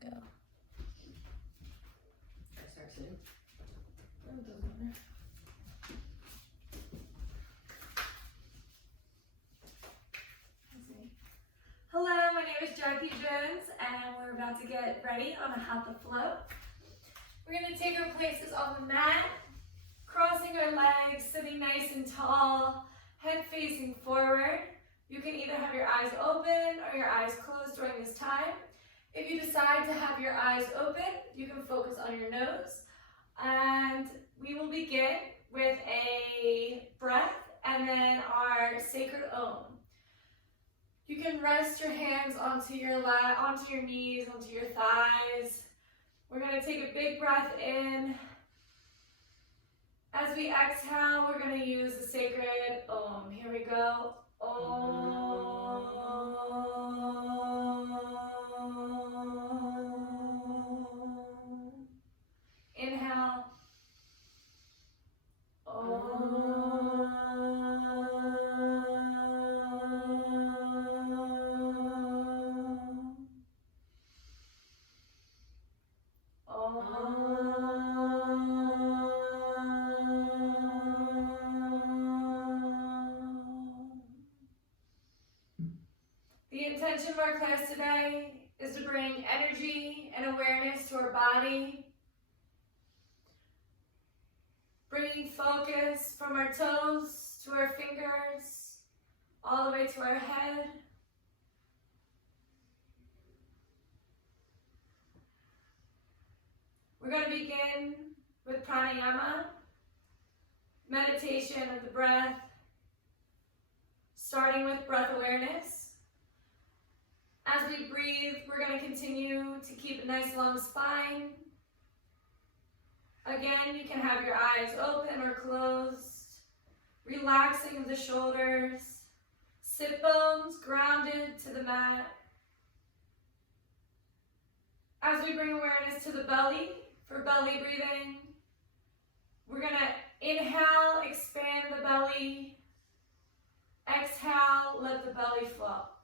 go. I start sitting. Oh, it doesn't matter. Hello, my name is Jackie Jones, and we're about to get ready on a Hatha Flow. We're going to take our places on the mat, crossing our legs, sitting nice and tall, head facing forward. You can either have your eyes open or your eyes closed during this time. If you decide to have your eyes open, you can focus on your nose. And we will begin with a breath and then our sacred Om. You can rest your hands onto your onto your knees, onto your thighs. We're going to take a big breath in. As we exhale, we're going to use the sacred Om. Here we go. Om. Inhale. Om. The intention of our class today is to bring energy and awareness to our body, bringing focus from our toes to our fingers, all the way to our head. We're going to begin with pranayama, meditation of the breath, starting with breath awareness. As we breathe, we're going to continue to keep a nice long spine. Again, you can have your eyes open or closed, relaxing the shoulders, sit bones grounded to the mat. As we bring awareness to the belly, for belly breathing, we're going to inhale, expand the belly. Exhale, let the belly fall.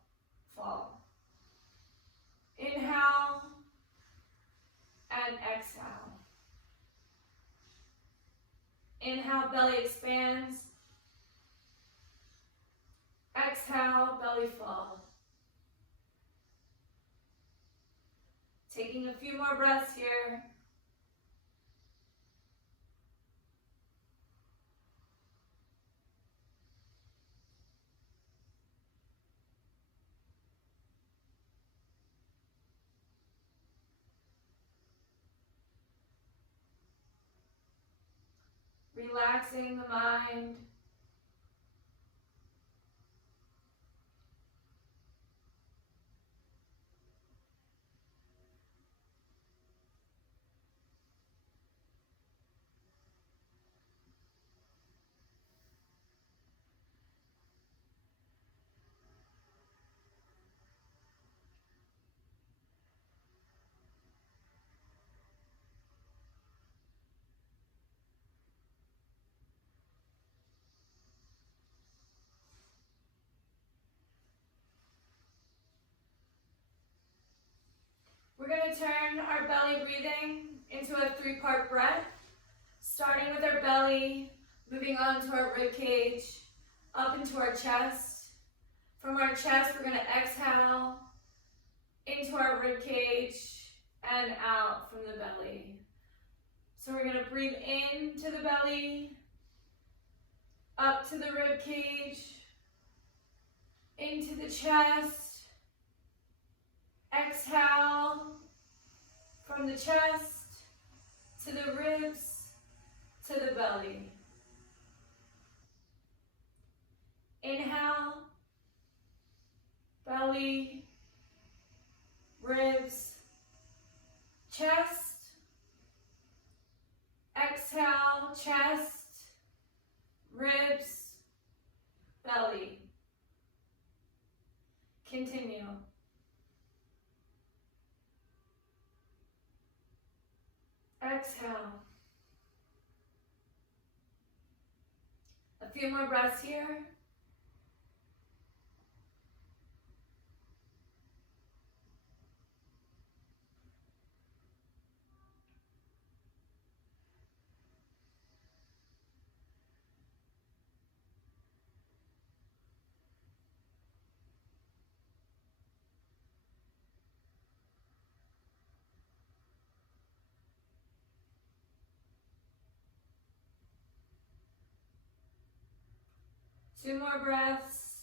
Inhale and exhale. Inhale, belly expands. Exhale, belly fall. Taking a few more breaths here. Relaxing the mind. We're going to turn our belly breathing into a three-part breath, starting with our belly, moving on to our rib cage, up into our chest. From our chest, we're going to exhale into our rib cage and out from the belly. So we're going to breathe into the belly, up to the rib cage, into the chest. Exhale from the chest to the ribs to the belly. Inhale, belly, ribs, chest. Exhale, chest, ribs, belly. Continue. Exhale. A few more breaths here. 2 more breaths.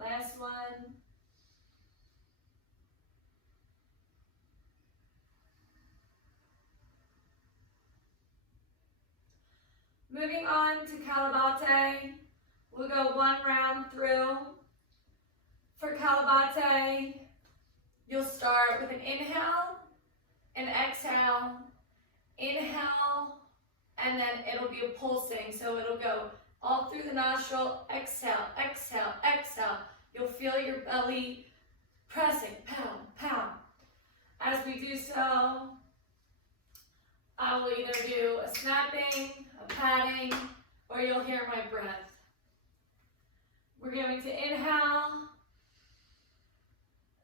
Last one. Moving on to Kalabate, we'll go 1 round through. For Kalabate, you'll start with an inhale and exhale. Inhale, and then it'll be a pulsing, so it'll go all through the nostril, exhale, exhale, exhale. You'll feel your belly pressing, pound, pound. As we do so, I will either do a snapping, a patting, or you'll hear my breath. We're going to inhale,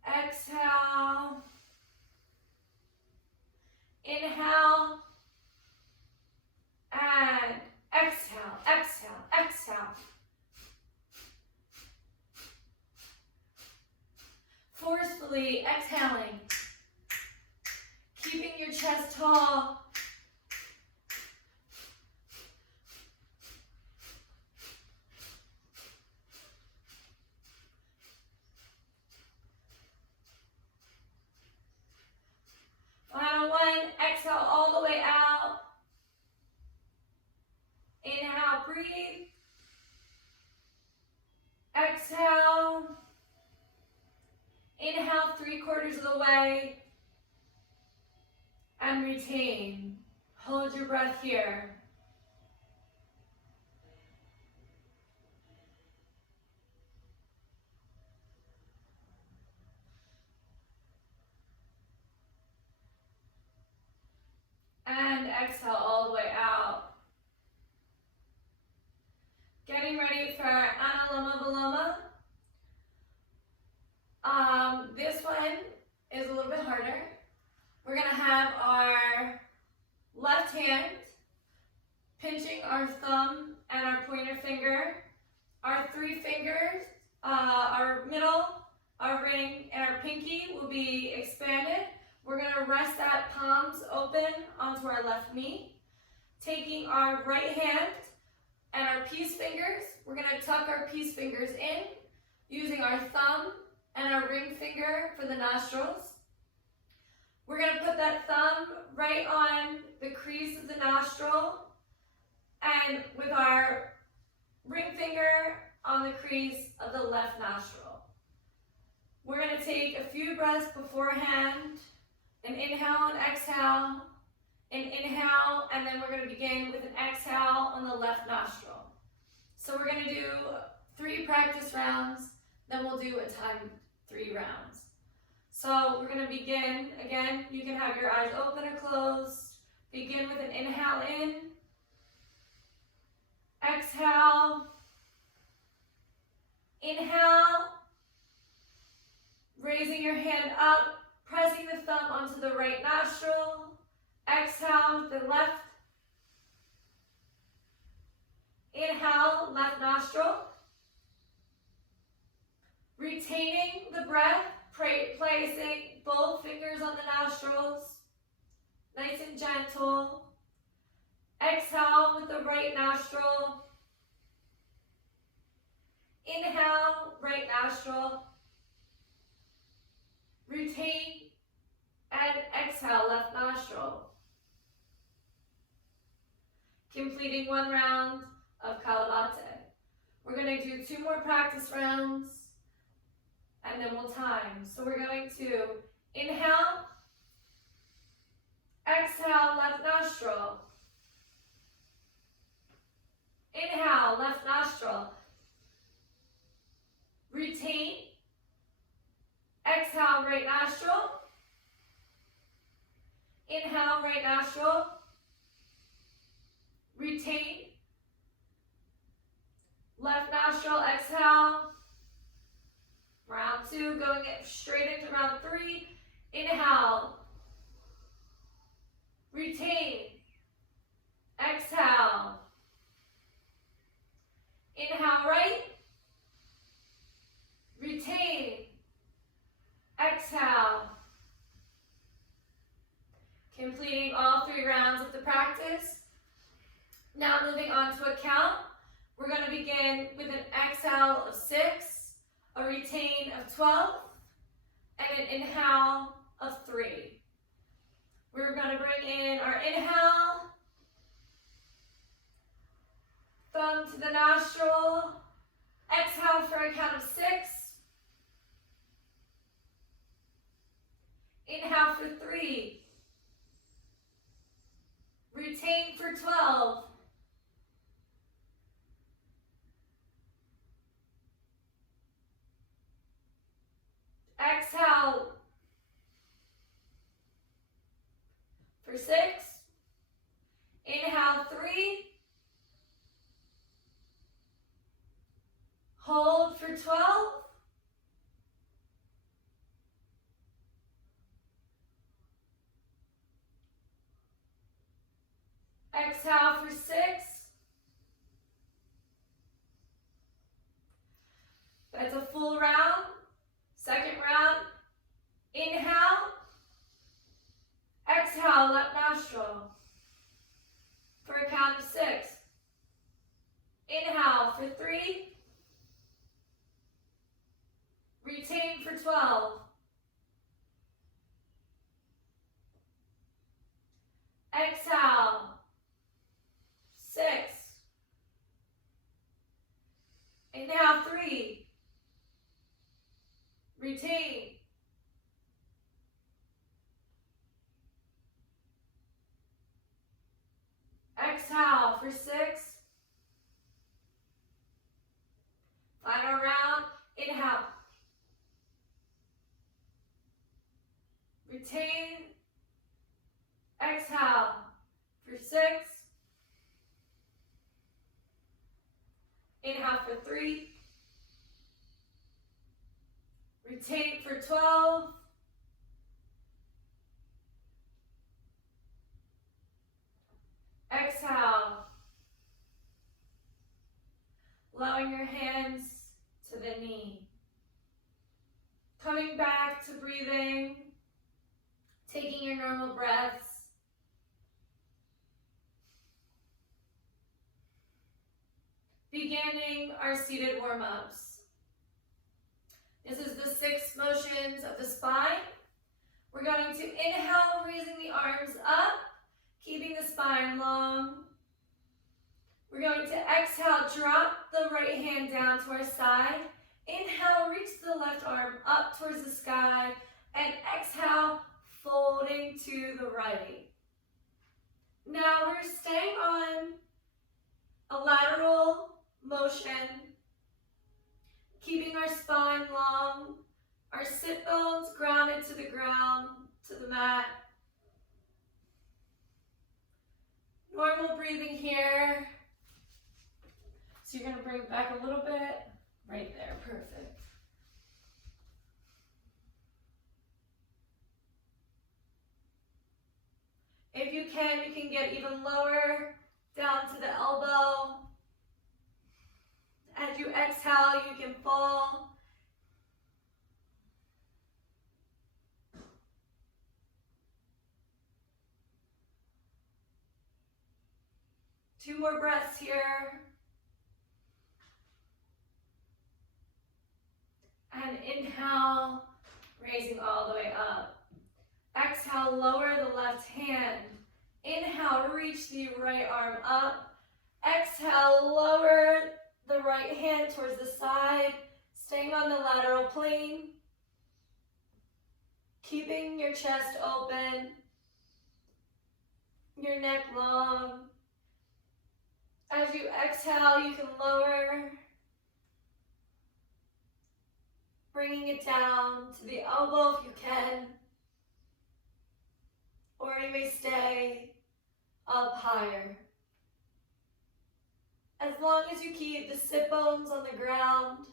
exhale, inhale, and exhale, exhale, exhale. Forcefully exhaling, keeping your chest tall. Final one, exhale all the way out. Inhale, breathe. Exhale. Inhale 3/4 of the way. And retain. Hold your breath here. And exhale all the way out. Getting ready for Analoma Viloma. This one is a little bit harder. We're going to have our left hand pinching our thumb and our pointer finger. Our 3 fingers, our middle, our ring, and our pinky will be expanded. We're going to rest that palms open onto our left knee. Taking our right hand and our peace fingers, we're going to tuck our peace fingers in, using our thumb and our ring finger for the nostrils. We're going to put that thumb right on the crease of the nostril, and with our ring finger on the crease of the left nostril. We're going to take a few breaths beforehand. An inhale and exhale, an inhale, and then we're going to begin with an exhale on the left nostril. So we're going to do 3 practice rounds, then we'll do a timed 3 rounds. So we're going to begin, again, you can have your eyes open or closed. Begin with an inhale in, exhale, inhale, raising your hand up, pressing the thumb onto the right nostril. Exhale, the left. Inhale, left nostril. Retaining the breath, placing both fingers on the nostrils. Nice and gentle. Exhale with the right nostril. Inhale, right nostril. Retain and exhale, left nostril. Completing 1 round of Kalabate. We're going to do 2 more practice rounds, and then we'll time. So we're going to inhale, exhale, left nostril. Inhale, left nostril. Retain. Exhale, right nostril. Inhale, right nostril. Retain. Left nostril, exhale. Round 2, going straight into round 3. Inhale. Retain. Exhale. Inhale, right. Retain. Exhale. moving on to a count. We're going to begin with an exhale of 6, a retain of 12, and an inhale of 3. We're going to bring in our inhale, thumb to the nostril, exhale for a count of 6, inhale for 3, retain for 12, exhale for 6, inhale 3, hold for 12, exhale for 6, that's a full round. Second round, inhale, exhale, left nostril, for a count of 6, inhale for 3, retain for 12, exhale, 6, inhale 3, retain, exhale for 6, final round, inhale, retain, exhale for 6, inhale for 3, retain for 12, exhale, allowing your hands to the knee. Coming back to breathing, taking your normal breaths. Beginning our seated warm-ups. This is the 6 motions of the spine. We're going to inhale, raising the arms up, keeping the spine long. We're going to exhale, drop the right hand down to our side. Inhale, reach the left arm up towards the sky. And exhale, folding to the right. Now we're staying on a lateral motion, keeping our spine long, our sit bones grounded to the ground, to the mat. Normal breathing here. So you're going to bring it back a little bit. Right there, perfect. If you can get even lower, down to the elbow. As you exhale, you can fall. Two more breaths here. And inhale, raising all the way up. Exhale, lower the left hand. Inhale, reach the right arm up. Exhale, lower the right hand towards the side, staying on the lateral plane. Keeping your chest open, your neck long. As you exhale, you can lower, bringing it down to the elbow if you can, or you may stay up higher. As long as you keep the sit bones on the ground,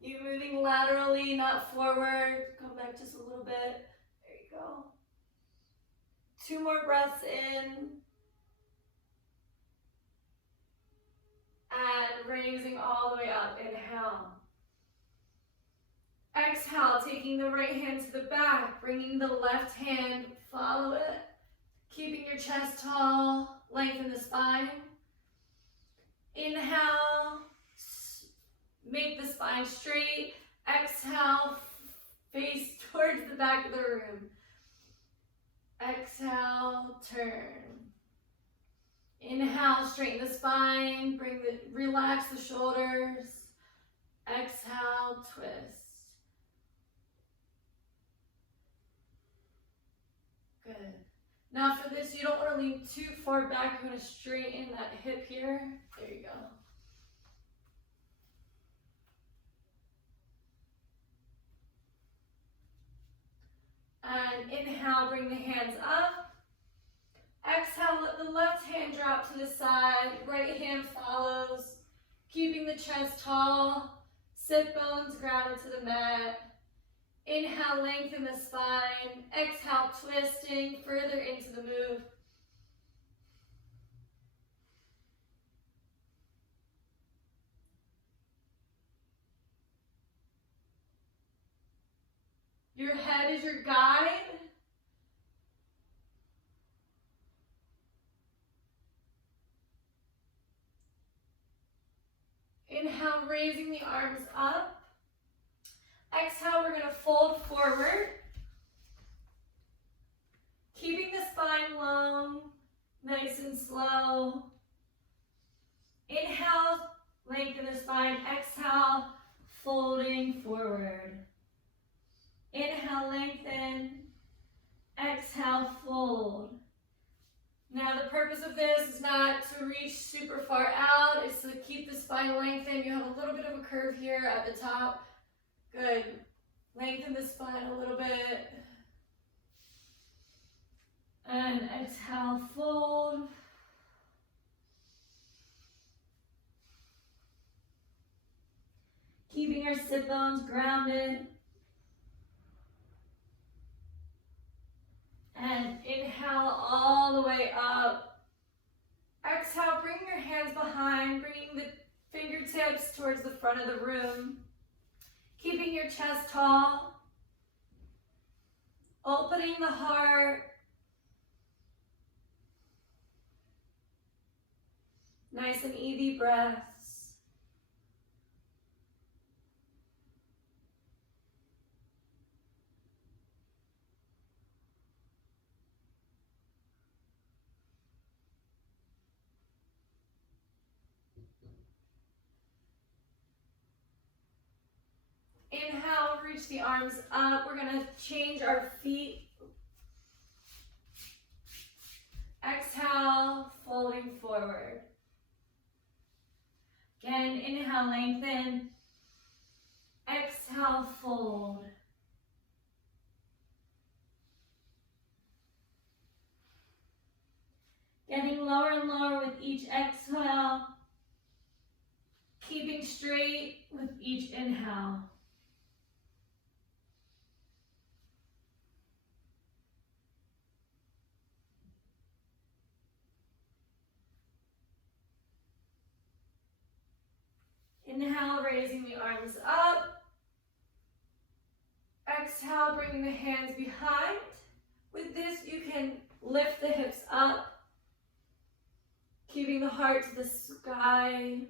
you moving laterally, not forward. Come back just a little bit. There you go. 2 more breaths in. And raising all the way up. Inhale. Exhale, taking the right hand to the back, bringing the left hand, follow it. Keeping your chest tall, lengthen the spine. spine straight. Exhale, face towards the back of the room. Exhale, turn. Inhale, straighten the spine, relax the shoulders. Exhale, twist. Good. Now for this, you don't want to lean too far back. You're going to straighten that hip here. There you go. And inhale, bring the hands up. Exhale, let the left hand drop to the side. Right hand follows. Keeping the chest tall. Sit bones grounded to the mat. Inhale, lengthen the spine. Exhale, twisting further into the move. Your head is your guide. Inhale, raising the arms up. Exhale, we're going to fold forward. Keeping the spine long, nice and slow. Inhale, lengthen the spine. Exhale, folding forward. Inhale, lengthen. Exhale, fold. Now the purpose of this is not to reach super far out, it's to keep the spine lengthened. You have a little bit of a curve here at the top. Good. Lengthen the spine a little bit. And exhale, fold. Keeping our sit bones grounded. And inhale all the way up. Exhale, bring your hands behind, bringing the fingertips towards the front of the room. Keeping your chest tall. Opening the heart. Nice and easy breaths. Inhale, reach the arms up. We're going to change our feet. Exhale, folding forward. Again, inhale, lengthen. Exhale, fold. Getting lower and lower with each exhale. Keeping straight with each inhale. Inhale, raising the arms up. Exhale, bringing the hands behind. With this, you can lift the hips up, keeping the heart to the sky.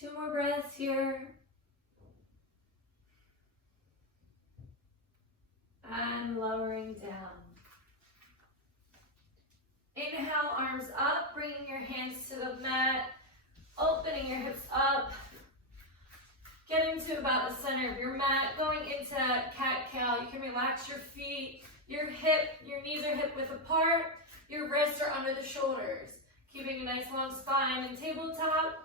Two more breaths here. And lowering down. Inhale, arms up, bringing your hands to the mat, opening your hips up, getting to about the center of your mat, going into cat-cow. You can relax your feet, your knees are hip width apart, your wrists are under the shoulders, keeping a nice long spine and tabletop.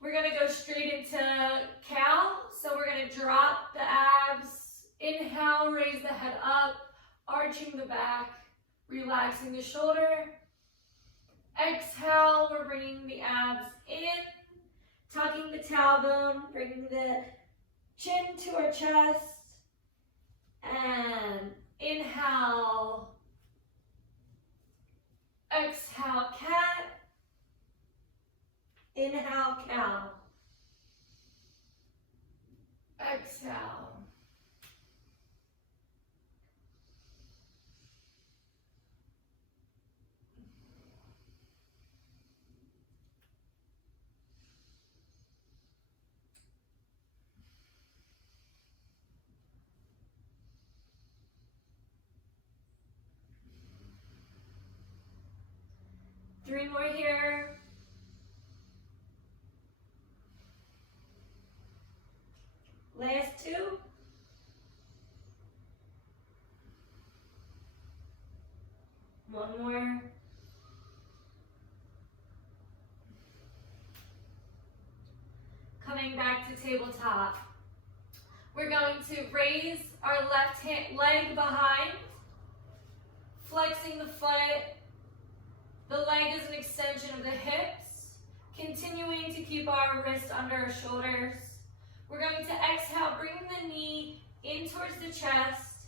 We're going to go straight into cow, so we're going to drop the abs. Inhale, raise the head up, arching the back, relaxing the shoulder. Exhale, we're bringing the abs in, tucking the tailbone, bringing the chin to our chest. And inhale, exhale, cat. Inhale, cow. exhale. Three more here. Last two. One more. Coming back to tabletop. We're going to raise our left leg behind, flexing the foot. The leg is an extension of the hips, continuing to keep our wrist under our shoulders. We're going to exhale, bring the knee in towards the chest,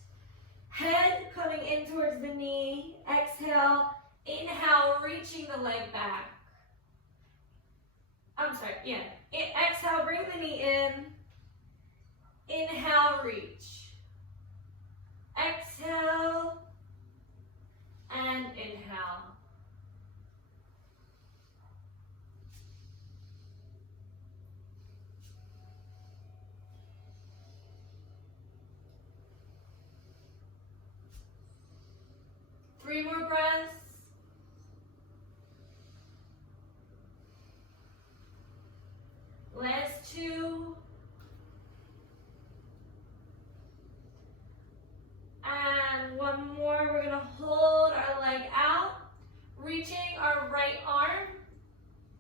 head coming in towards the knee. Exhale, inhale, reaching the leg back. Exhale, bring the knee in. Inhale, reach. Exhale, and inhale. Three more breaths. Last two. And one more. We're going to hold our leg out, reaching our right arm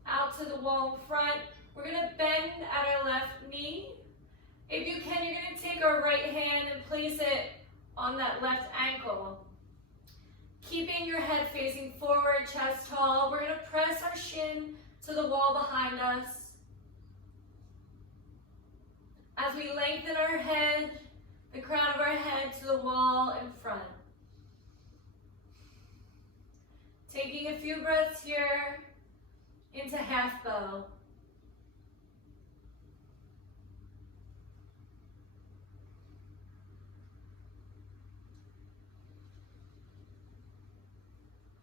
out to the wall in front. We're going to bend at our left knee. If you can, you're going to take our right hand and place it on that left ankle. Keeping your head facing forward, chest tall. We're going to press our shin to the wall behind us. As we lengthen our head, the crown of our head to the wall in front. Taking a few breaths here into half bow.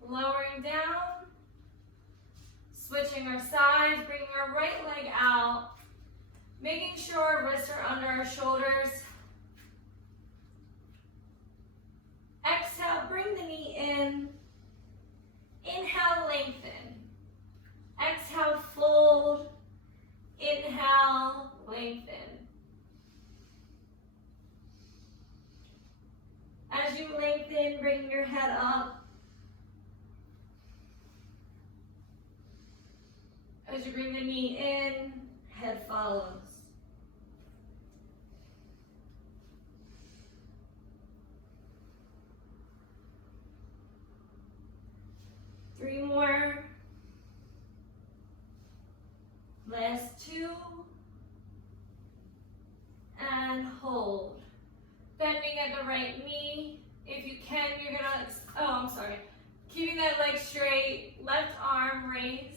Lowering down, switching our sides, bringing our right leg out, making sure our wrists are under our shoulders. Exhale, bring the knee in. Inhale, lengthen. Exhale, fold. Inhale, lengthen. As you lengthen, bring your head up. As you bring the knee in, head follows. Three more. Last two. And hold. Bending at the right knee. If you can, you're gonna, keeping that leg straight, left arm raised.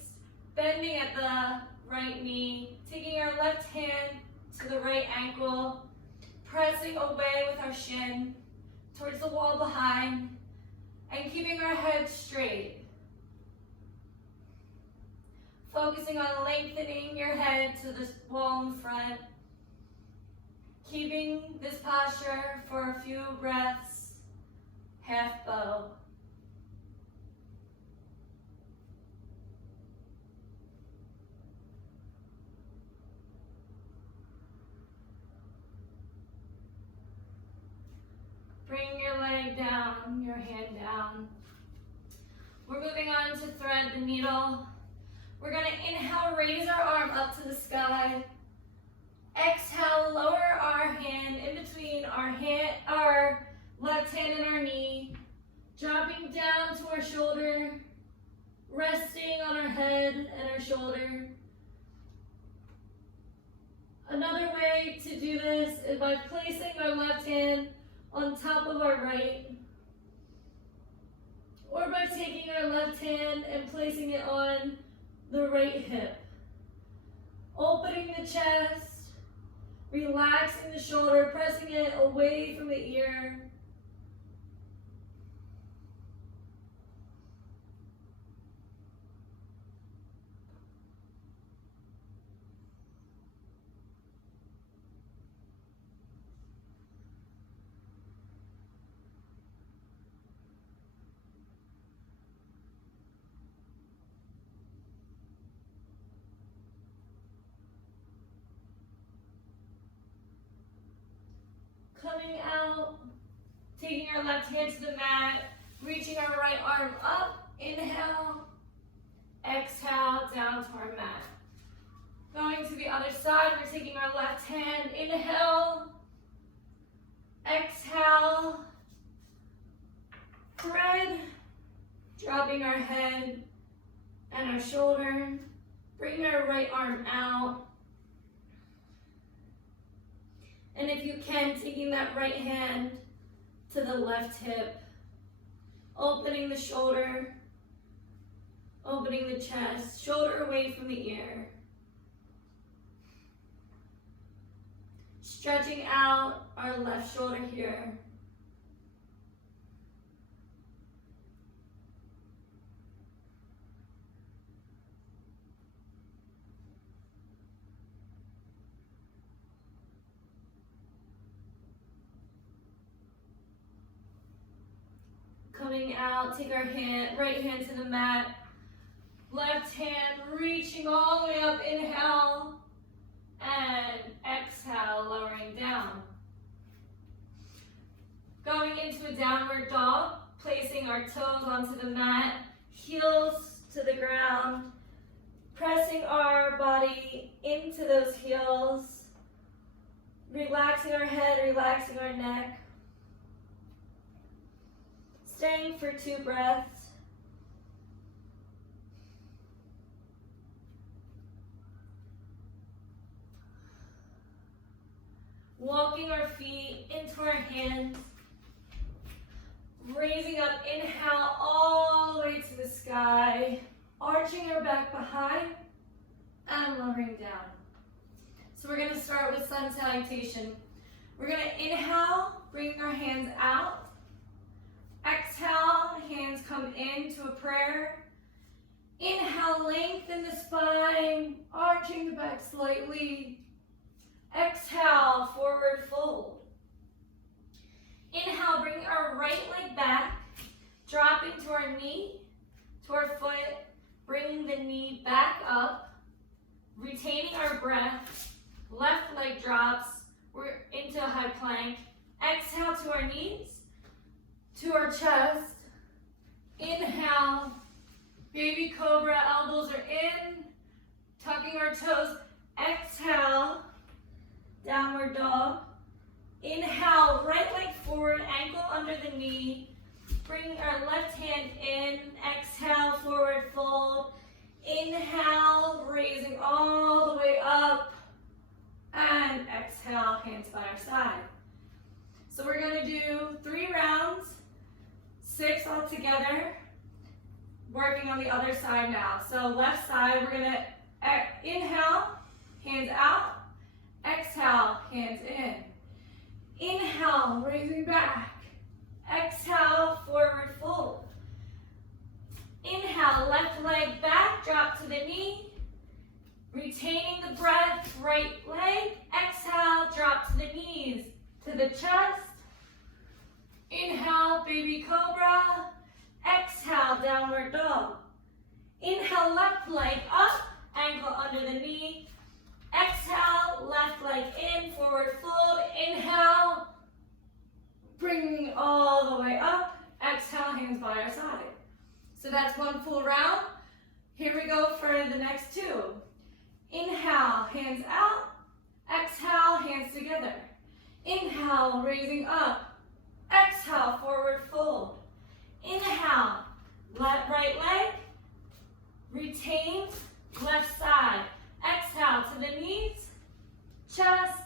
Bending at the right knee, taking our left hand to the right ankle, pressing away with our shin towards the wall behind, and keeping our head straight. Focusing on lengthening your head to the wall in front. Keeping this posture for a few breaths, half bow. Bring your leg down, your hand down. We're moving on to thread the needle. We're going to inhale, raise our arm up to the sky. Exhale, lower our hand in between our left hand and our knee. Dropping down to our shoulder, resting on our head and our shoulder. Another way to do this is by placing our left hand on top of our right, or by taking our left hand and placing it on the right hip. Opening the chest, Relaxing the shoulder, pressing it away from the ear. Coming out, taking our left hand to the mat, reaching our right arm up, inhale, exhale, down to our mat. Going to the other side, we're taking our left hand, inhale, exhale, thread, dropping our head and our shoulder, bringing our right arm out. And if you can, taking that right hand to the left hip, opening the shoulder, opening the chest, shoulder away from the ear. Stretching out our left shoulder here. Coming out, take our right hand to the mat, left hand reaching all the way up, inhale, and exhale, lowering down. Going into a downward dog, placing our toes onto the mat, heels to the ground, pressing our body into those heels, relaxing our head, relaxing our neck. Staying for 2 breaths. Walking our feet into our hands. Raising up, inhale all the way to the sky. Arching our back behind and lowering down. So we're going to start with sun salutation. We're going to inhale, bringing our hands out. Exhale, hands come into a prayer. Inhale, lengthen the spine, arching the back slightly. Exhale, forward fold. Inhale, bring our right leg back, dropping to our knee, to our foot, bringing the knee back up, retaining our breath. Left leg drops, we're into a high plank. Exhale to our knees. To our chest, inhale, baby cobra, elbows are in, tucking our toes, exhale, downward dog, inhale, right leg forward, ankle under the knee, bringing our left hand in, exhale, forward fold, inhale, raising all the way up, and exhale, hands by our side. So we're going to do 3 rounds, 6 all together, working on the other side now. So left side, we're gonna inhale, hands out, exhale, hands in. Inhale, raising back. Exhale, forward fold. Inhale, left leg back, drop to the knee. Retaining the breath, right leg. Exhale, drop to the knees, to the chest. Inhale, baby cobra. Exhale, downward dog. Inhale, left leg up, ankle under the knee. Exhale, left leg in, forward fold. Inhale, bringing all the way up. Exhale, hands by our side. So that's 1 full round. Here we go for the next 2. Inhale, hands out. Exhale, hands together. Inhale, raising up. Exhale, forward fold. Inhale, right leg. Retain, left side. Exhale to the knees, chest.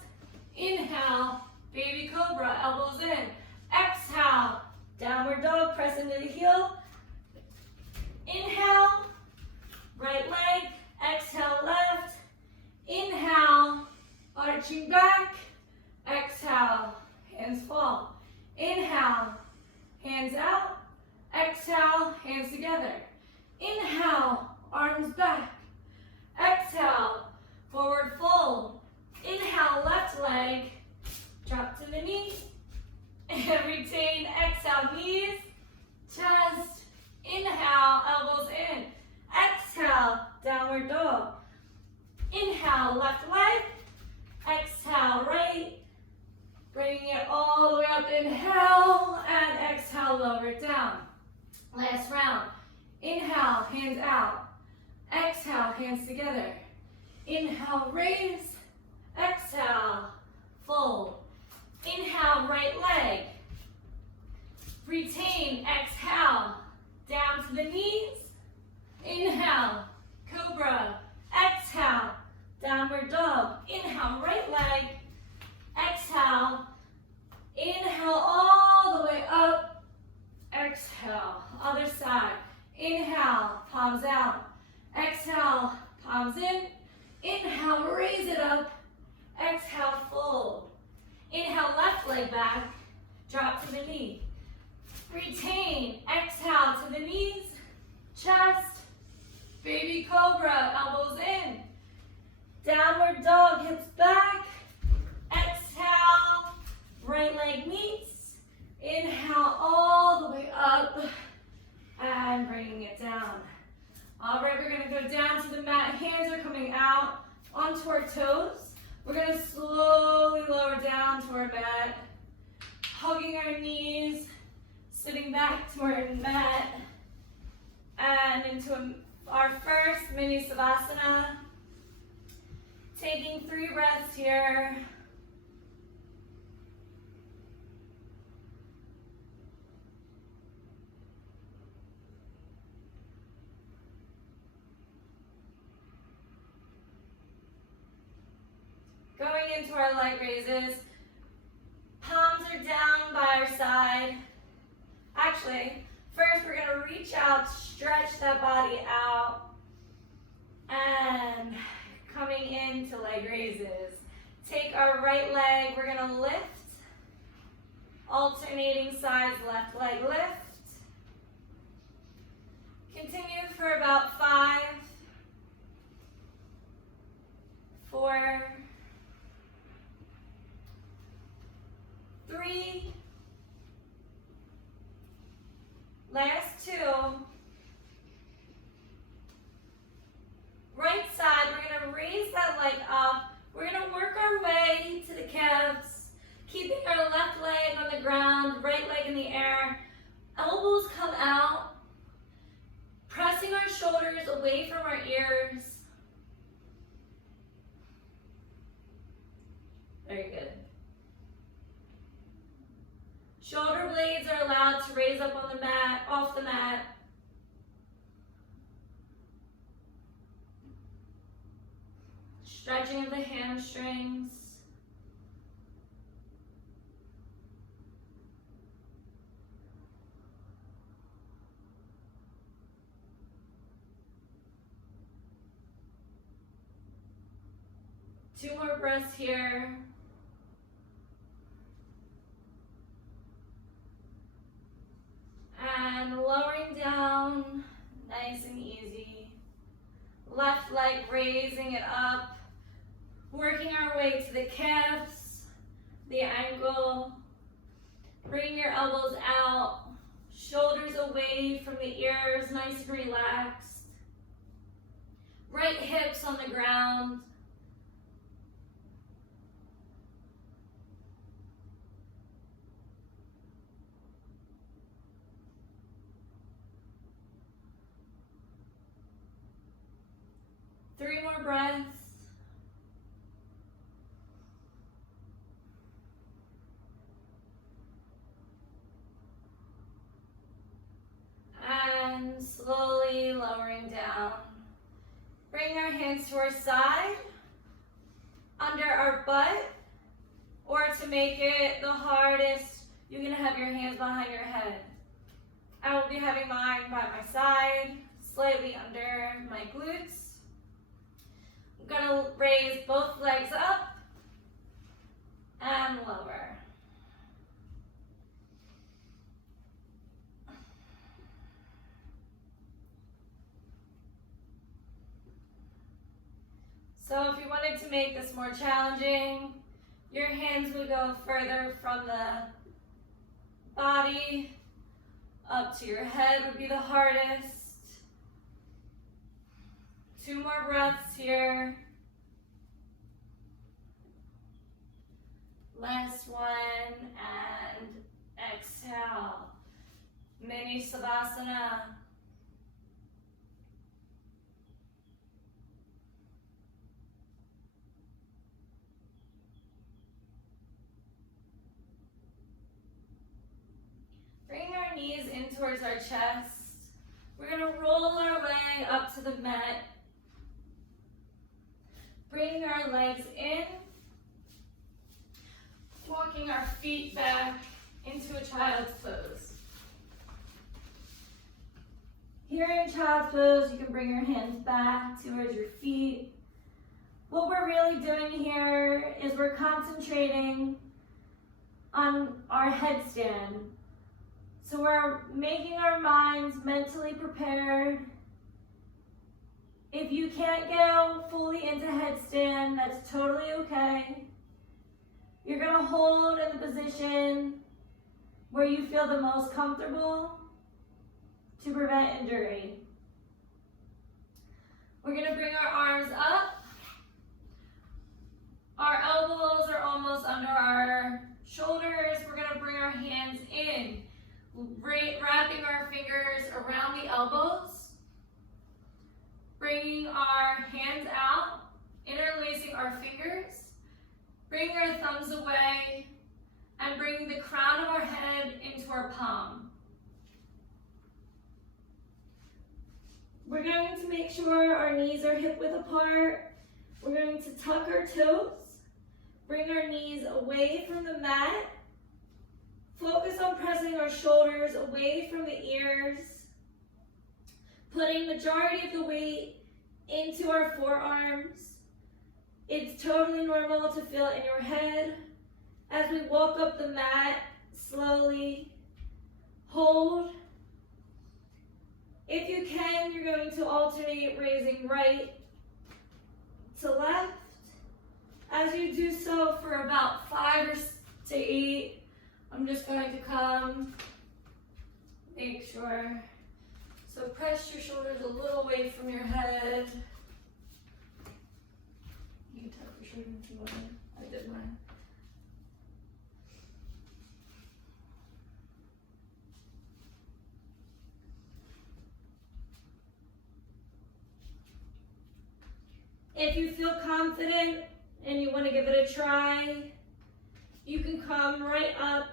Inhale, baby cobra, elbows in. Exhale, downward dog, press into the heel. Inhale, right leg. Exhale, left. Inhale, arch Stretching back. Exhale, hands fall. Inhale, hands out. Exhale, hands together. Inhale, arms back. Exhale, forward fold. Inhale, left leg. Drop to the knees. And retain. Exhale, knees, chest. Inhale, elbows in. Exhale, downward dog. Inhale, left leg. Exhale, right. Bringing it all the way up. Inhale, and exhale, lower it down. Last round. Inhale, hands out. Exhale, hands together. Inhale, raise. Exhale, fold. Inhale, right leg. Retain. Exhale, down to the knees. Inhale, cobra. Exhale, downward dog. Inhale, right leg. Exhale. Inhale all the way up. Exhale, other side. Inhale, palms out. Exhale, palms in. Inhale, raise it up. Exhale, fold. Inhale, left leg back. Drop to the knee. Retain. Exhale to the knees. Chest. Baby cobra, elbows in. Downward dog, hips back. Exhale, right leg meets. Inhale all the way up. And bringing it down. All right, we're going to go down to the mat. Hands are coming out onto our toes. We're going to slowly lower down to our mat. Hugging our knees. Sitting back to our mat. And into our first mini Sadhana. Taking 3 breaths here. Going into our leg raises. Palms are down by our side. Actually, first we're going to reach out, stretch that body out. And coming into leg raises. Take our right leg, we're going to lift. Alternating sides, left leg lift. Continue for about 5, 4, 3, last 2. Right side, we're going to raise that leg up. We're going to work our way to the calves, keeping our left leg on the ground, right leg in the air. Elbows come out, pressing our shoulders away from our ears. Very good. Shoulder blades are allowed to raise up on the mat, off the mat. Stretching of the hamstrings. Two more breaths here. And lowering down, nice and easy. Left leg raising it up. Working our way to the calves, the ankle. Bring your elbows out. Shoulders away from the ears, nice and relaxed. Right hips on the ground. Three more breaths. And slowly lowering down. Bring our hands to our side, under our butt, or to make it the hardest, you're going to have your hands behind your head. I will be having mine by my side, slightly under my glutes. I'm going to raise both legs up, So if you wanted to make this more challenging, your hands would go further from the body, up to your head would be the hardest. 2 more breaths here. Last one, and exhale. Mini Sadhana. Bring our knees in towards our chest. We're going to roll our way up to the mat. Bring our legs in. Walking our feet back into a child's pose. Here in child's pose, you can bring your hands back towards your feet. What we're really doing here is we're concentrating on our headstand. So we're making our minds mentally prepared. If you can't go fully into headstand, that's totally okay. You're going to hold in the position where you feel the most comfortable to prevent injury. We're going to bring our arms up. Our elbows are almost under our shoulders. We're going to bring our hands in, wrapping our fingers around the elbows, bringing our hands out, interlacing our fingers. Bring our thumbs away and bring the crown of our head into our palm. We're going to make sure our knees are hip width apart. We're going to tuck our toes, bring our knees away from the mat. Focus on pressing our shoulders away from the ears, putting majority of the weight into our forearms. It's totally normal to feel it in your head. As we walk up the mat, slowly hold. If you can, you're going to alternate raising right to left. As you do so for about 5 to 8, I'm just going to come, make sure. So press your shoulders a little away from your head. You can tuck your shoulders if you want. I did mine. If you feel confident and you want to give it a try, you can come right up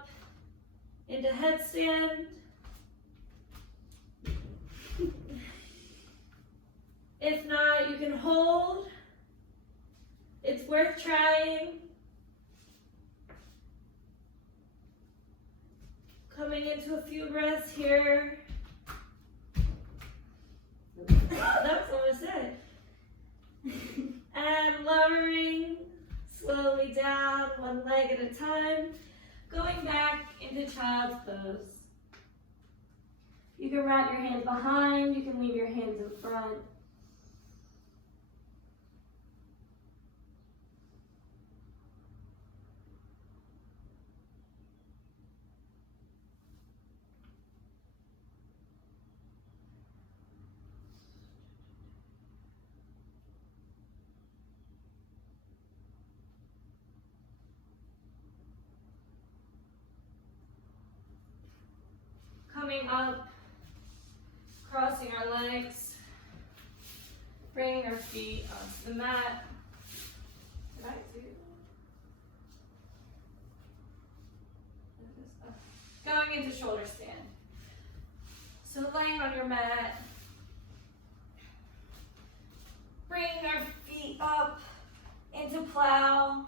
into headstand. If not, you can hold. It's worth trying. Coming into a few breaths here. That's almost it. And lowering slowly down, one leg at a time, going back into child's pose. You can wrap your hands behind, you can leave your hands in front. Coming up, crossing our legs, bringing our feet onto the mat. Did I do that? Going into shoulder stand. So laying on your mat, bringing our feet up into plow,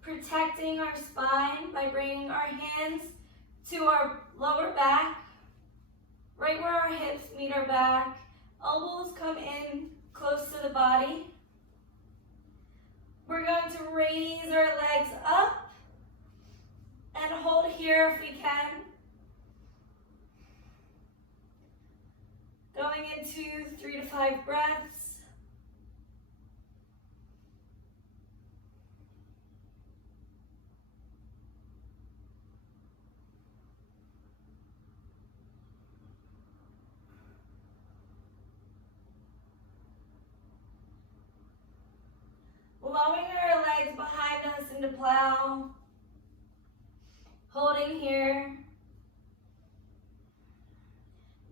protecting our spine by bringing our hands to our lower back, right where our hips meet our back. Elbows come in close to the body. We're going to raise our legs up and hold here if we can. Going into 3 to 5 breaths. into plow. Holding here.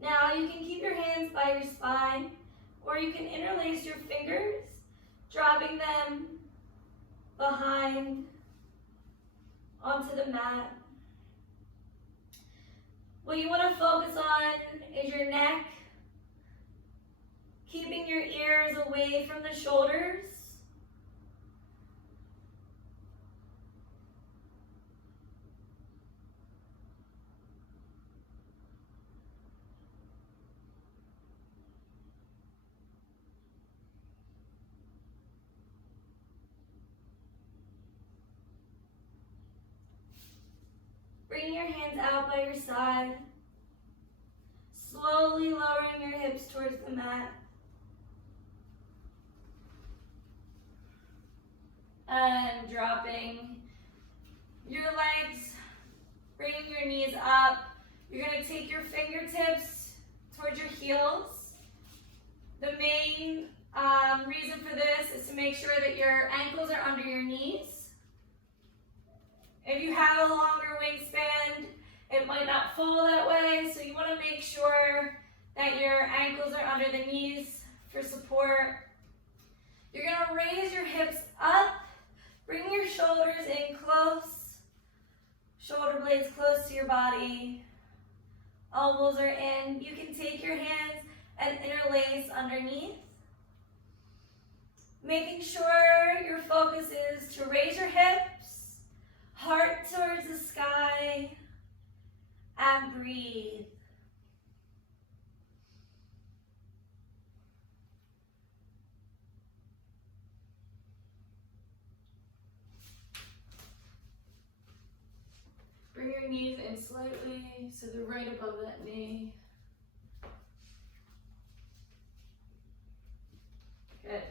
Now you can keep your hands by your spine, or you can interlace your fingers, dropping them behind onto the mat. What you want to focus on is your neck, keeping your ears away from the shoulders. Bring your hands out by your side, slowly lowering your hips towards the mat. And dropping your legs, bringing your knees up. You're going to take your fingertips towards your heels. The main reason for this is to make sure that your ankles are under your knees. If you have a longer wingspan, it might not fall that way, so you want to make sure that your ankles are under the knees for support. You're going to raise your hips up, bring your shoulders in close, shoulder blades close to your body, elbows are in. You can take your hands and interlace underneath, making sure your focus is to raise your hips, heart towards the sky, and breathe. Bring your knees in slightly so they're right above that knee. Good.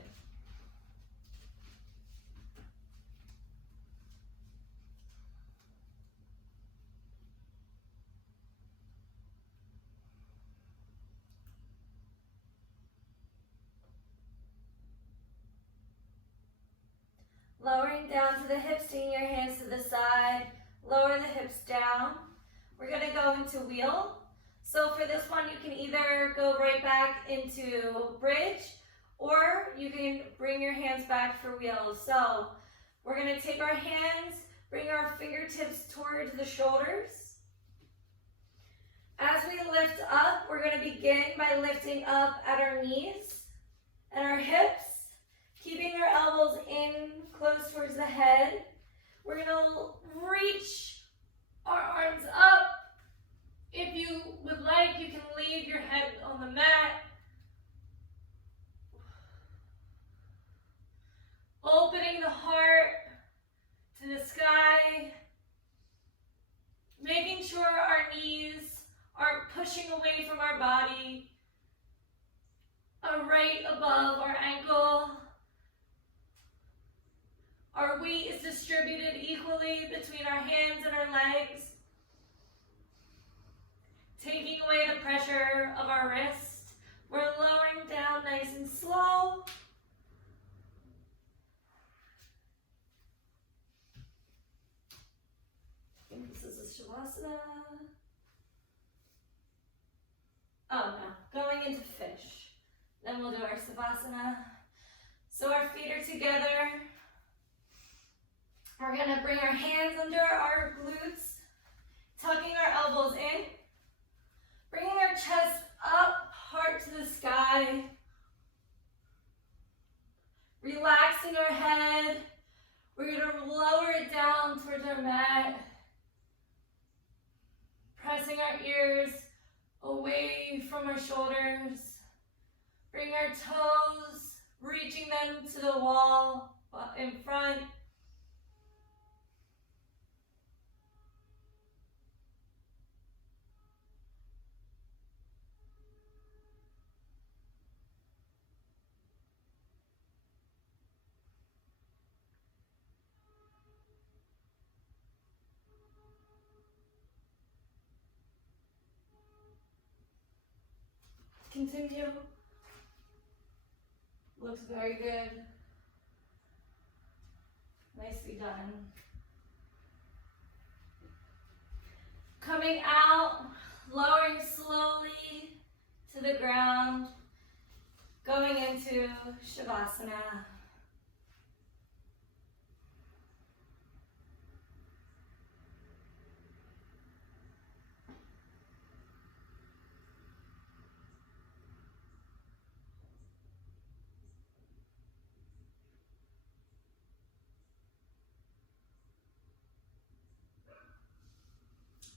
Lowering down to the hips, taking your hands to the side, lower the hips down. We're going to go into wheel. So for this one, you can either go right back into bridge, or you can bring your hands back for wheels. So we're going to take our hands, bring our fingertips towards the shoulders. As we lift up, we're going to begin by lifting up at our knees and our hips, keeping our elbows in close towards the head. We're going to reach our arms up. If you would like, you can leave your head on the mat. Opening the heart to the sky. Making sure our knees aren't pushing away from our body. Are right above our ankle. Our weight is distributed equally between our hands and our legs, taking away the pressure of our wrist. We're lowering down nice and slow. I think this is a Shavasana. Oh no, going into fish. Then we'll do our Savasana. So our feet are together. We're going to bring our hands under our glutes, tucking our elbows in, bringing our chest up, heart to the sky, relaxing our head. We're going to lower it down towards our mat, pressing our ears away from our shoulders. Bring our toes, reaching them to the wall in front. Continue. Looks very good. Nicely done. Coming out, lowering slowly to the ground, going into Shavasana.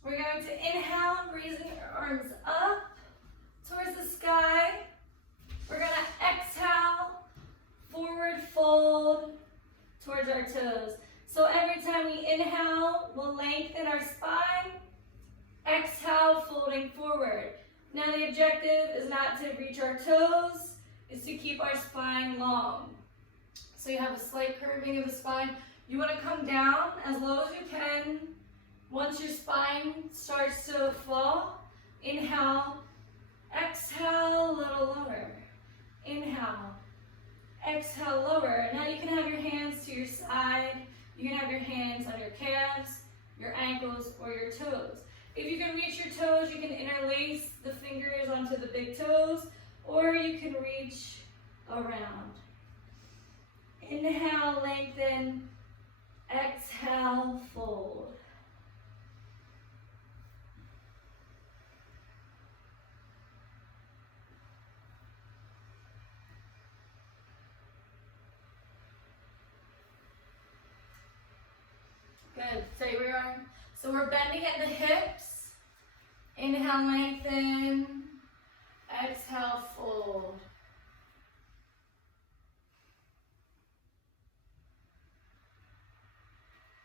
We're going to inhale, raising our arms up towards the sky. We're going to exhale, forward fold towards our toes. So every time we inhale, we'll lengthen our spine. Exhale, folding forward. Now the objective is not to reach our toes, is to keep our spine long. So you have a slight curving of the spine. You want to come down as low as you can. Once your spine starts to fall, inhale, exhale, a little lower. Inhale, exhale, lower. Now you can have your hands to your side. You can have your hands on your calves, your ankles, or your toes. If you can reach your toes, you can interlace the fingers onto the big toes, or you can reach around. Inhale, lengthen. Exhale, fold. Good, stay where you are. So we're bending at the hips. Inhale, lengthen. Exhale, fold.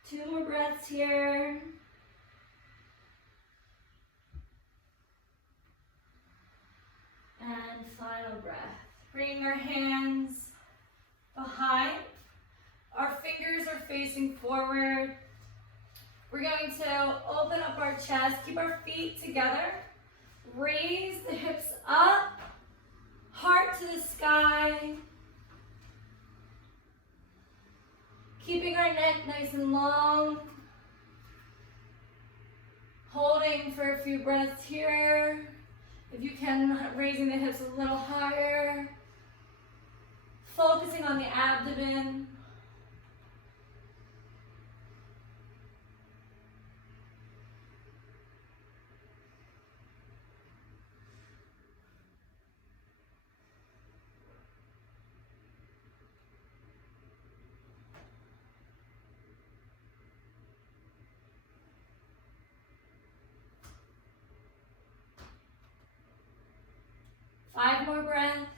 Two more breaths here. And final breath. Bring our hands behind. Our fingers are facing forward. We're going to open up our chest, keep our feet together, raise the hips up, heart to the sky, keeping our neck nice and long, holding for a few breaths here. If you can, raising the hips a little higher, focusing on the abdomen. Five more breaths.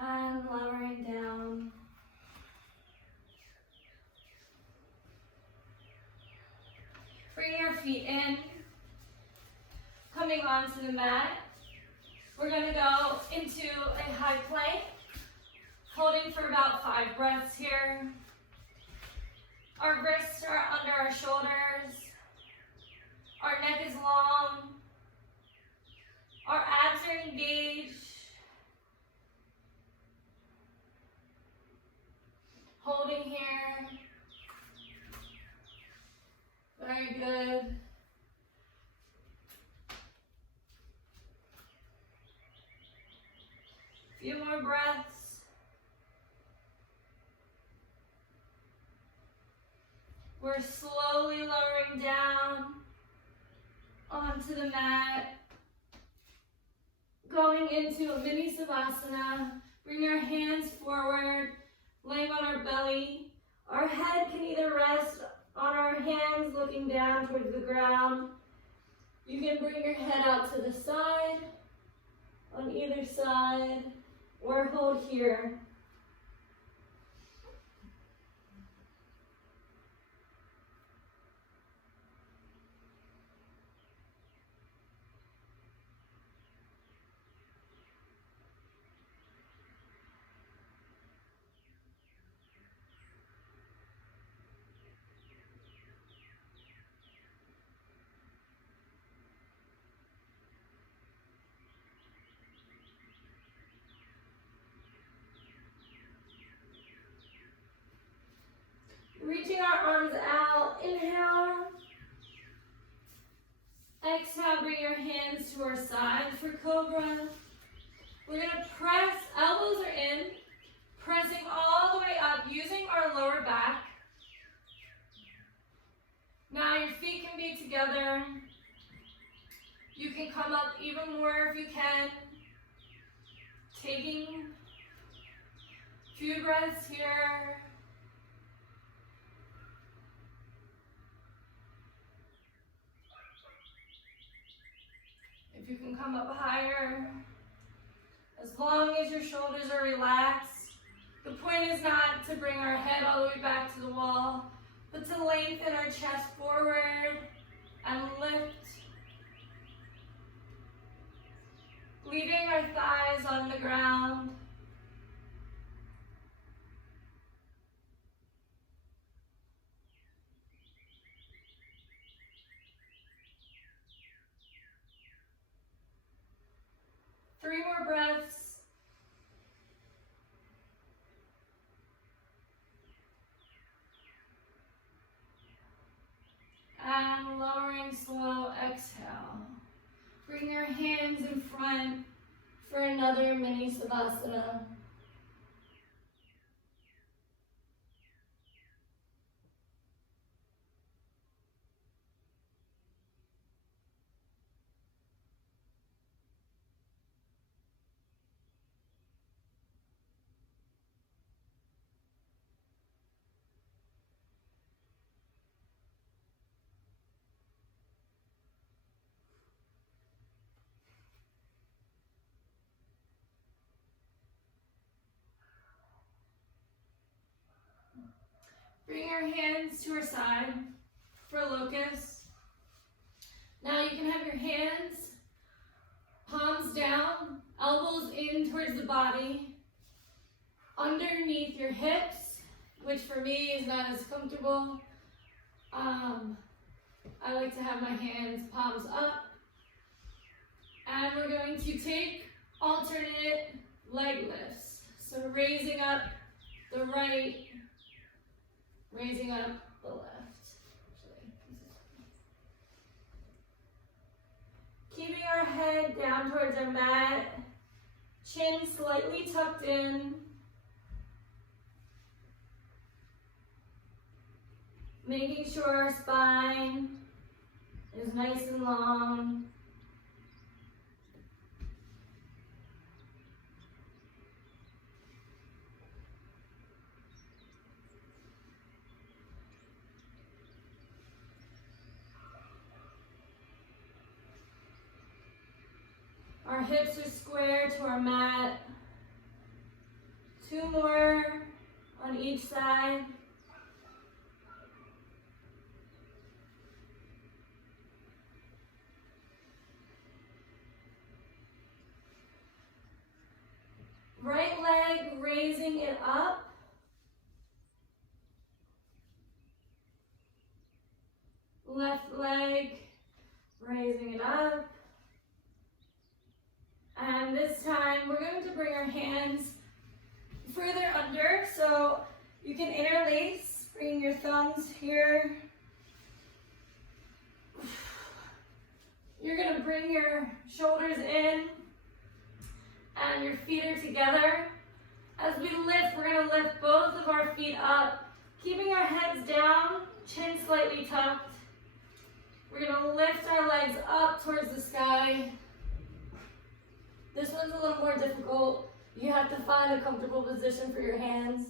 And lowering down. Bringing our feet in, coming onto the mat. We're going to go into a high plank, holding for about 5 breaths here. Our wrists are under our shoulders. Our neck is long. Our abs are engaged. Holding here. Very good. Few more breaths. We're slowly lowering down onto the mat, going into a mini Savasana. Bring our hands forward, laying on our belly. Our head can either rest on our hands looking down towards the ground. You can bring your head out to the side, on either side, or hold here. Reaching our arms out, inhale. Exhale, bring your hands to our sides for Cobra. We're gonna press, elbows are in, pressing all the way up, using our lower back. Now your feet can be together. You can come up even more if you can. Taking a few breaths here. If you can come up higher, as long as your shoulders are relaxed. The point is not to bring our head all the way back to the wall, but to lengthen our chest forward and lift. Leaving our thighs on the ground. Three more breaths. And lowering slow exhale. Bring your hands in front for another mini Savasana. Bring your hands to our side for locust. Now you can have your hands, palms down, elbows in towards the body, underneath your hips, which for me is not as comfortable. I like to have my hands palms up. And we're going to take alternate leg lifts. So raising up the right, raising up the left. Keeping our head down towards our mat, chin slightly tucked in. Making sure our spine is nice and long. Our hips are square to our mat. Two more on each side. Right leg, raising it up. Left leg, raising it up. And this time, we're going to bring our hands further under, so you can interlace, bring your thumbs here. You're going to bring your shoulders in, and your feet are together. As we lift, we're going to lift both of our feet up, keeping our heads down, chin slightly tucked. We're going to lift our legs up towards the sky. This one's a little more difficult. You have to find a comfortable position for your hands.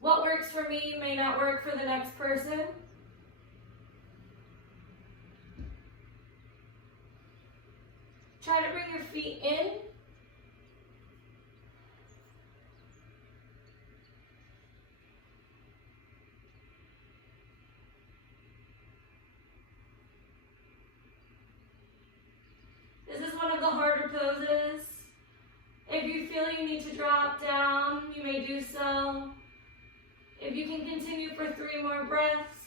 What works for me may not work for the next person. Try to bring your feet in. This is one of the harder poses. If you feel you need to drop down, you may do so. If you can continue for 3 more breaths.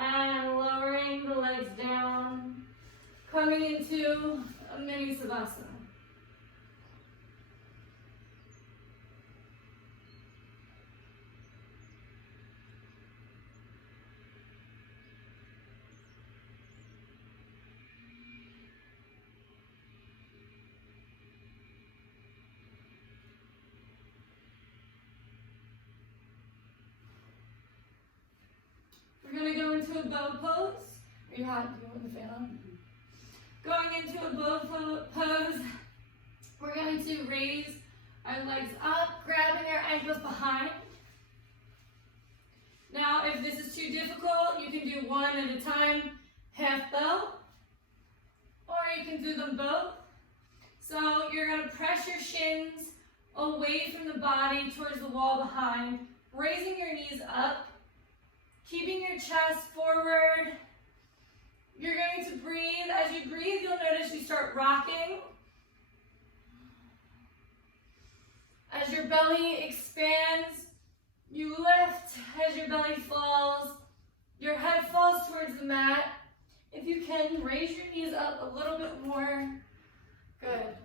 And lowering the legs down, coming into a mini Savasana. We're going to go into a bow pose. Are you hot? Do you want the fan on? Going into a bow pose, we're going to raise our legs up, grabbing our ankles behind. Now, if this is too difficult, you can do one at a time, half bow, or you can do them both. So you're going to press your shins away from the body towards the wall behind, raising your knees up, keeping your chest forward. You're going to breathe. As you breathe, you'll notice you start rocking. As your belly expands, you lift. As your belly falls, your head falls towards the mat. If you can, raise your knees up a little bit more. Good.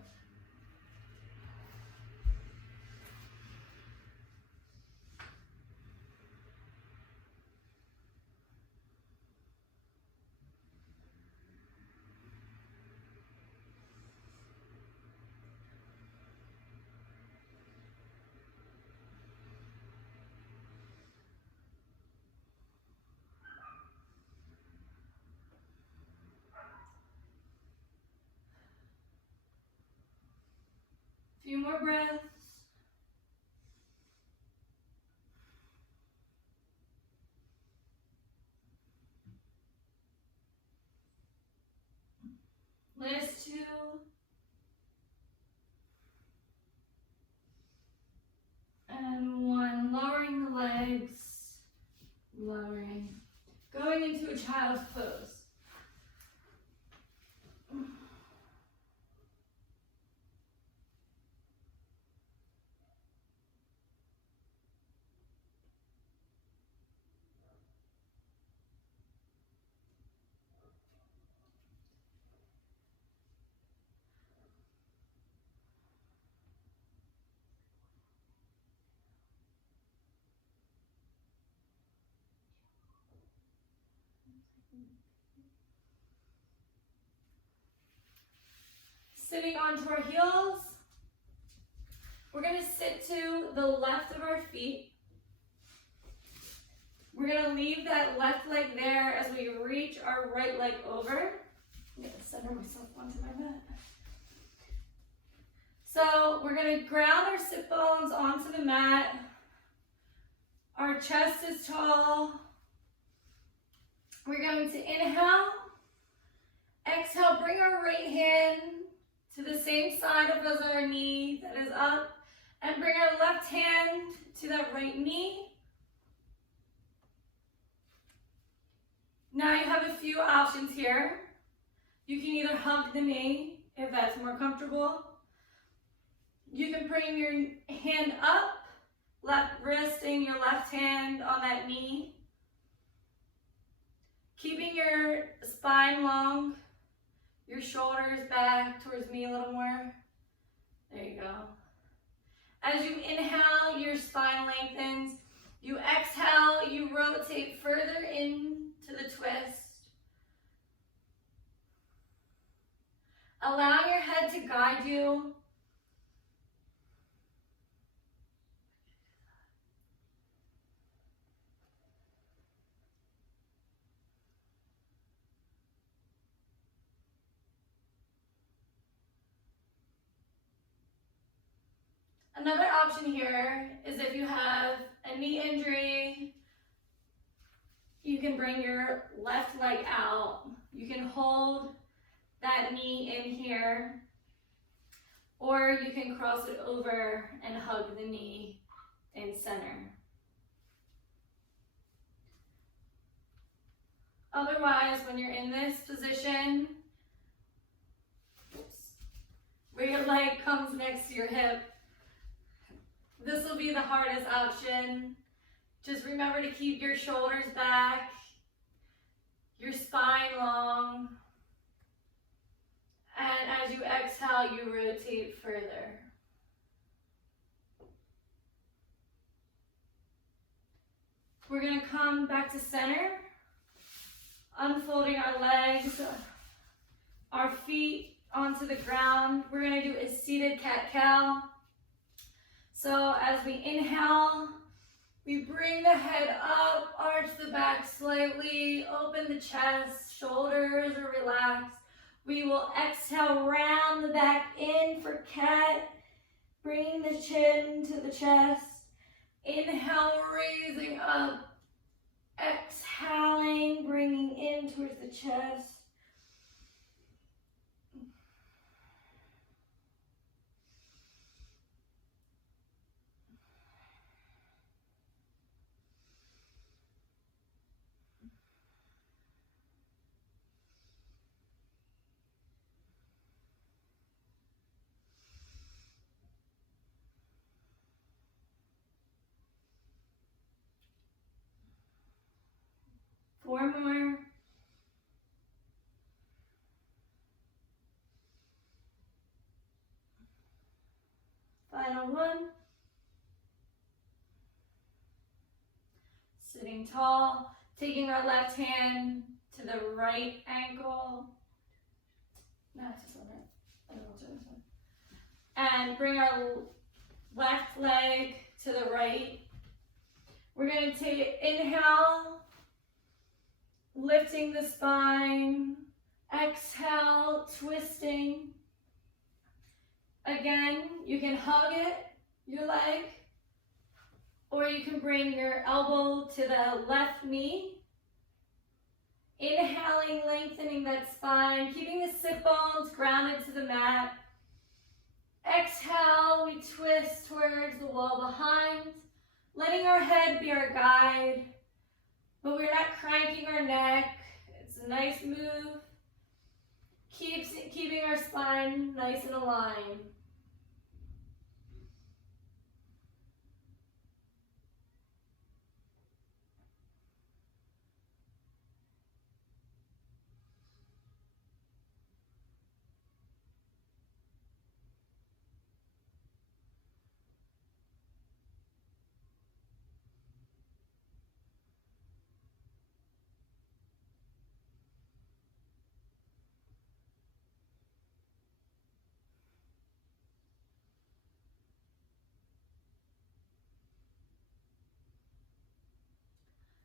Few more breaths. Last two. And one. Lowering the legs. Lowering. Going into a child's pose. Sitting onto our heels, we're going to sit to the left of our feet. We're going to leave that left leg there as we reach our right leg over. I'm going to center myself onto my mat. So we're going to ground our sit bones onto the mat. Our chest is tall. We're going to inhale. Exhale, bring our right hand to the same side of as our knee that is up, and bring our left hand to that right knee. Now you have a few options here. You can either hug the knee if that's more comfortable. You can bring your hand up, left wrist and your left hand on that knee. Keeping your spine long. Your shoulders back towards me a little more. There you go. As you inhale, your spine lengthens. You exhale, you rotate further into the twist. Allow your head to guide you. Another option here is if you have a knee injury, you can bring your left leg out. You can hold that knee in here, or you can cross it over and hug the knee in center. Otherwise, when you're in this position, where your leg comes next to your hip, this will be the hardest option. Just remember to keep your shoulders back, your spine long, and as you exhale, you rotate further. We're going to come back to center, unfolding our legs, our feet onto the ground. We're going to do a seated cat-cow. So as we inhale, We bring the head up, arch the back slightly, open the chest, shoulders are relaxed. We will exhale, round the back in for cat. Bring the chin to the chest. Inhale, raising up. Exhaling, bringing in towards the chest. Four more. Final one. Sitting tall, taking our left hand to the right ankle. No, it's just on it. I don't know what's on this one. And bring our left leg to the right. We're going to take inhale, lifting the spine. Exhale, twisting. Again, you can hug it, your leg, or you can bring your elbow to the left knee. Inhaling, lengthening that spine, keeping the sit bones grounded to the mat. Exhale, we twist towards the wall behind, letting our head be our guide, but we're not cranking our neck. It's a nice move. Keeping our spine nice and aligned.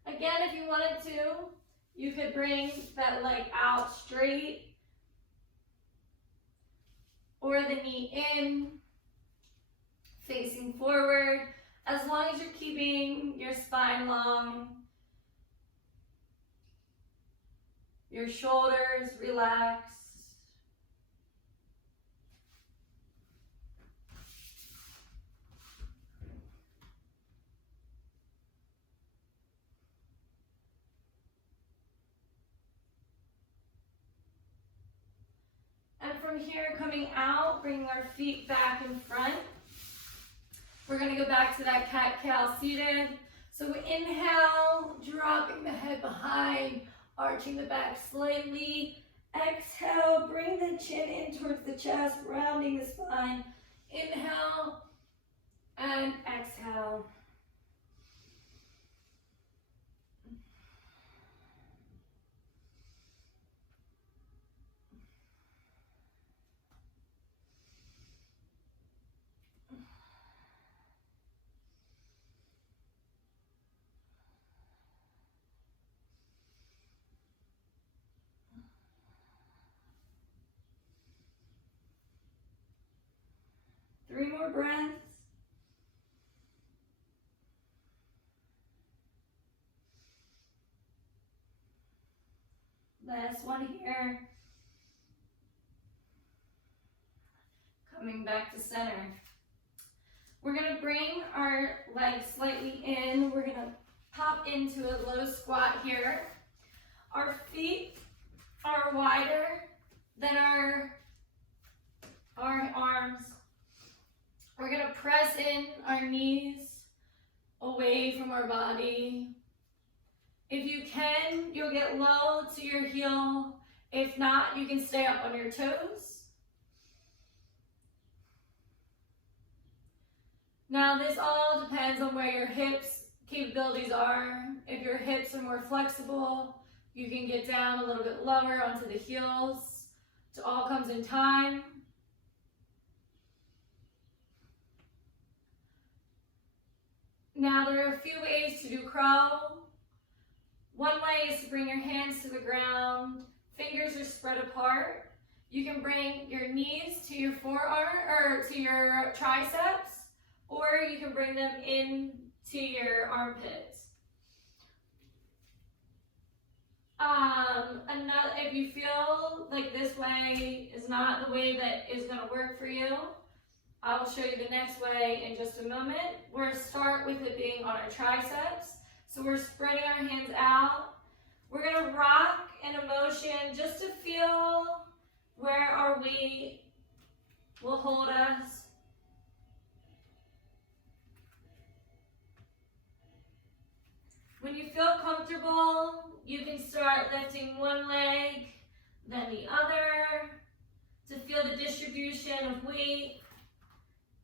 Again, if you wanted to, you could bring that leg out straight or the knee in, facing forward, as long as you're keeping your spine long, your shoulders relaxed. From here, coming out, bringing our feet back in front. We're going to go back to that cat-cow seated. So we inhale, dropping the head behind, arching the back slightly. Exhale, bring the chin in towards the chest, rounding the spine. Inhale and exhale. Three more breaths. Last one here. Coming back to center. We're going to bring our legs slightly in. We're going to pop into a low squat here. Our feet are wider than our arms. We're going to press in our knees away from our body. If you can, you'll get low to your heel. If not, you can stay up on your toes. Now, this all depends on where your hips capabilities are. If your hips are more flexible, you can get down a little bit lower onto the heels. It all comes in time. Now there are a few ways to do crow. One way is to bring your hands to the ground, fingers are spread apart. You can bring your knees to your forearm or to your triceps, or you can bring them in to your armpits. If you feel like this way is not the way that is going to work for you, I will show you the next way in just a moment. We're going to start with it being on our triceps. So we're spreading our hands out. We're going to rock in a motion just to feel where our weight will hold us. When you feel comfortable, you can start lifting one leg, then the other, to feel the distribution of weight.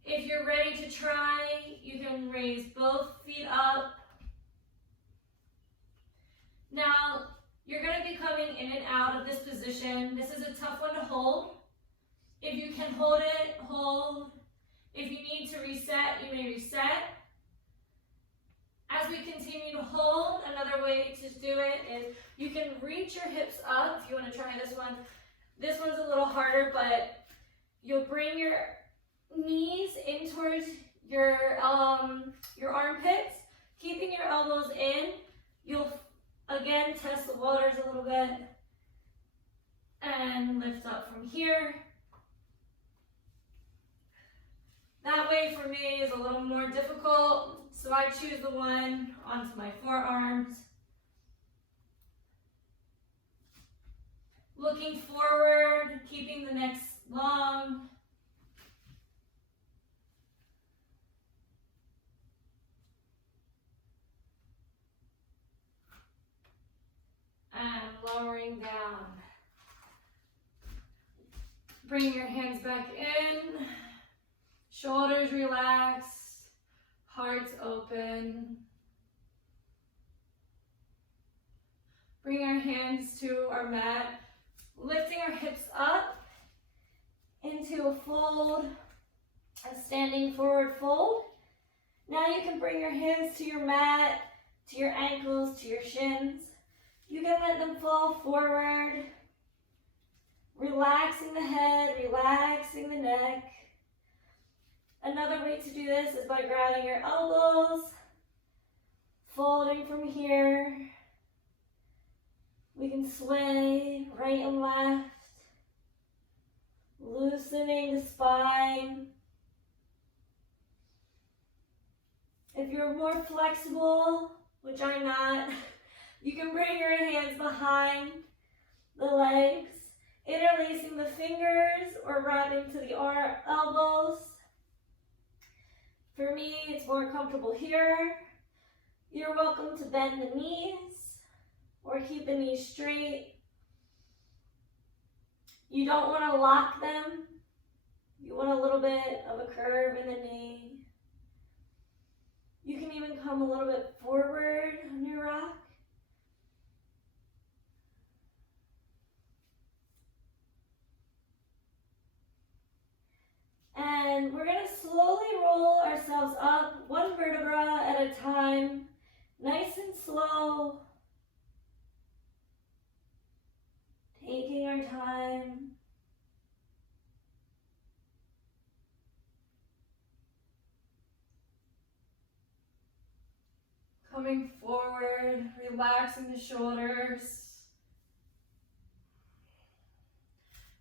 If you're ready to try, you can raise both feet up. Now, you're going to be coming in and out of this position. This is a tough one to hold. If you can hold it, hold. If you need to reset, you may reset. As we continue to hold, another way to do it is you can reach your hips up if you want to try this one. This one's a little harder, but you'll bring your knees in towards your armpits, keeping your elbows in. You'll again test the waters a little bit and lift up from here. That way for me is a little more difficult, so I choose the one onto my forearms. Looking forward, keeping the necks long. And lowering down. Bringing your hands back in. Shoulders relaxed, hearts open. Bring our hands to our mat, lifting our hips up into a fold, a standing forward fold. Now you can bring your hands to your mat, to your ankles, to your shins. You can let them fall forward, relaxing the head, relaxing the neck. Another way to do this is by grabbing your elbows, folding from here. We can sway right and left, loosening the spine. If you're more flexible, which I'm not, you can bring your hands behind the legs, interlacing the fingers or wrapping to the elbows. For me, it's more comfortable here. You're welcome to bend the knees or keep the knees straight. You don't want to lock them. You want a little bit of a curve in the knee. You can even come a little bit forward on your rock. And we're going to slowly roll ourselves up, one vertebra at a time, nice and slow, taking our time. Coming forward, relaxing the shoulders.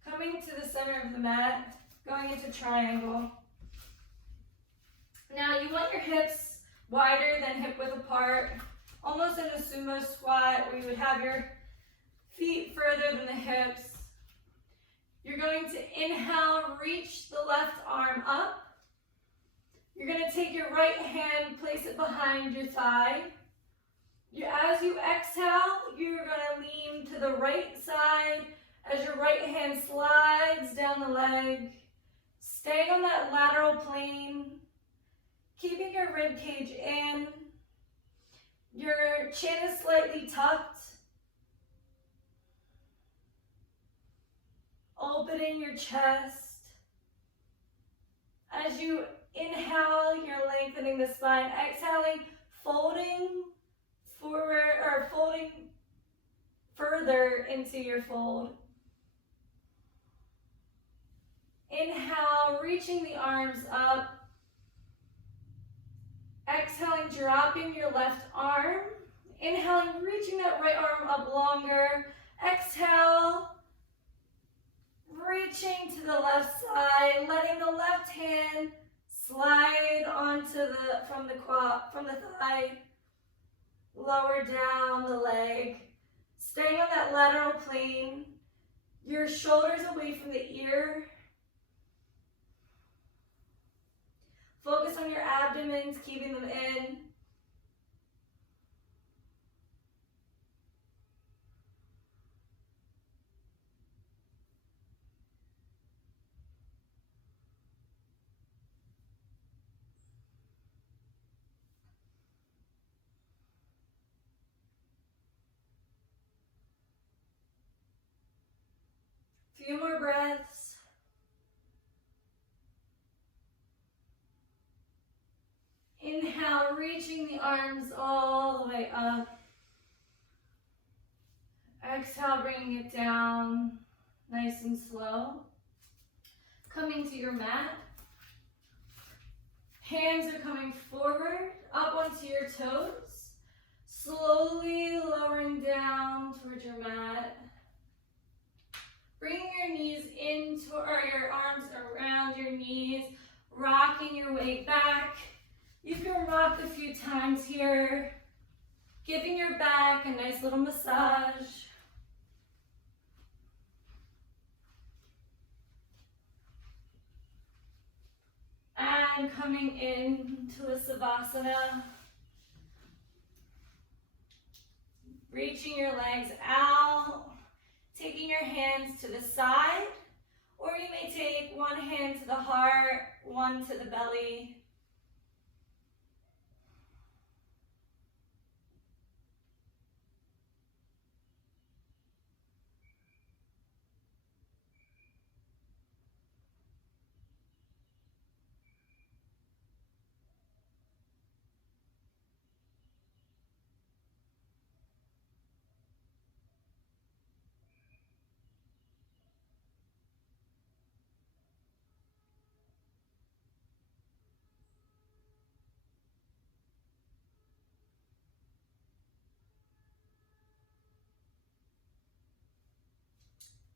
Coming to the center of the mat. Going into triangle. Now you want your hips wider than hip width apart, almost in a sumo squat where you would have your feet further than the hips. You're going to inhale, reach the left arm up. You're going to take your right hand, place it behind your thigh. As you exhale, you're going to lean to the right side as your right hand slides down the leg. Staying on that lateral plane, keeping your rib cage in. Your chin is slightly tucked. Opening your chest. As you inhale, you're lengthening the spine. Exhaling, folding forward or folding further into your fold. Inhale, reaching the arms up. Exhaling, dropping your left arm. Inhaling, reaching that right arm up longer. Exhale, reaching to the left side, letting the left hand slide onto from the thigh, lower down the leg. Staying on that lateral plane, your shoulders away from the ear. Focus on your abdomens, keeping them in. Few more breaths. Inhale, reaching the arms all the way up. Exhale, bringing it down, nice and slow. Coming to your mat. Hands are coming forward, up onto your toes. Slowly lowering down towards your mat. Bringing your knees into, or your arms around your knees, rocking your way back. You can rock a few times here, giving your back a nice little massage. And coming into a Savasana. Reaching your legs out, taking your hands to the side, or you may take one hand to the heart, one to the belly.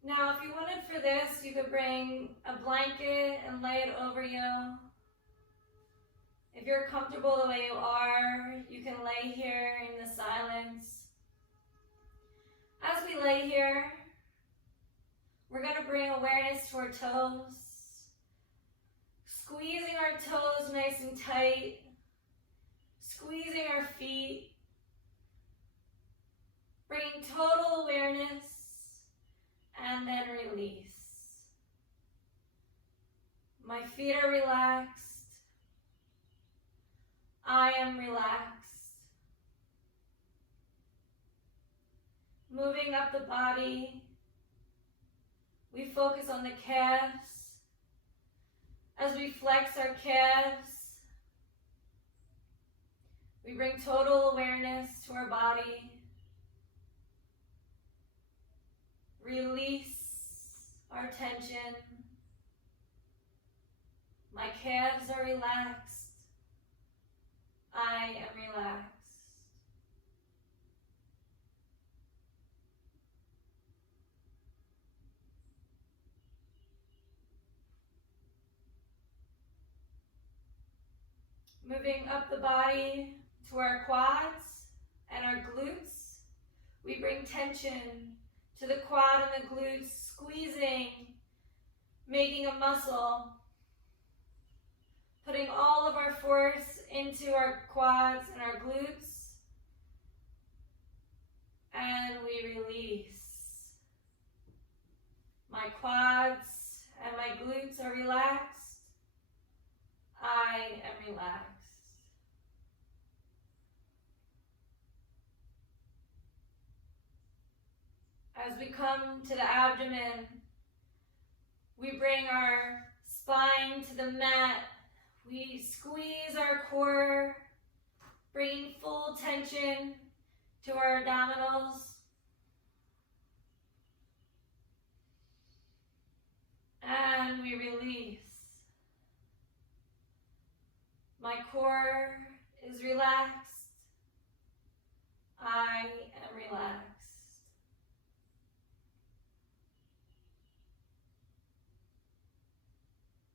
Now, if you wanted for this, you could bring a blanket and lay it over you. If you're comfortable the way you are, you can lay here in the silence. As we lay here, we're going to bring awareness to our toes, squeezing our toes nice and tight, squeezing our feet, bringing total awareness. And then release. My feet are relaxed. I am relaxed. Moving up the body, we focus on the calves. As we flex our calves, we bring total awareness to our body. Release our tension. My calves are relaxed. I am relaxed. Moving up the body to our quads and our glutes, we bring tension to the quad and the glutes, squeezing, making a muscle, putting all of our force into our quads and our glutes, and we release. My quads and my glutes are relaxed. I am relaxed. As we come to the abdomen, we bring our spine to the mat, We squeeze our core, bringing full tension to our abdominals. And we release. My core is relaxed. I am relaxed.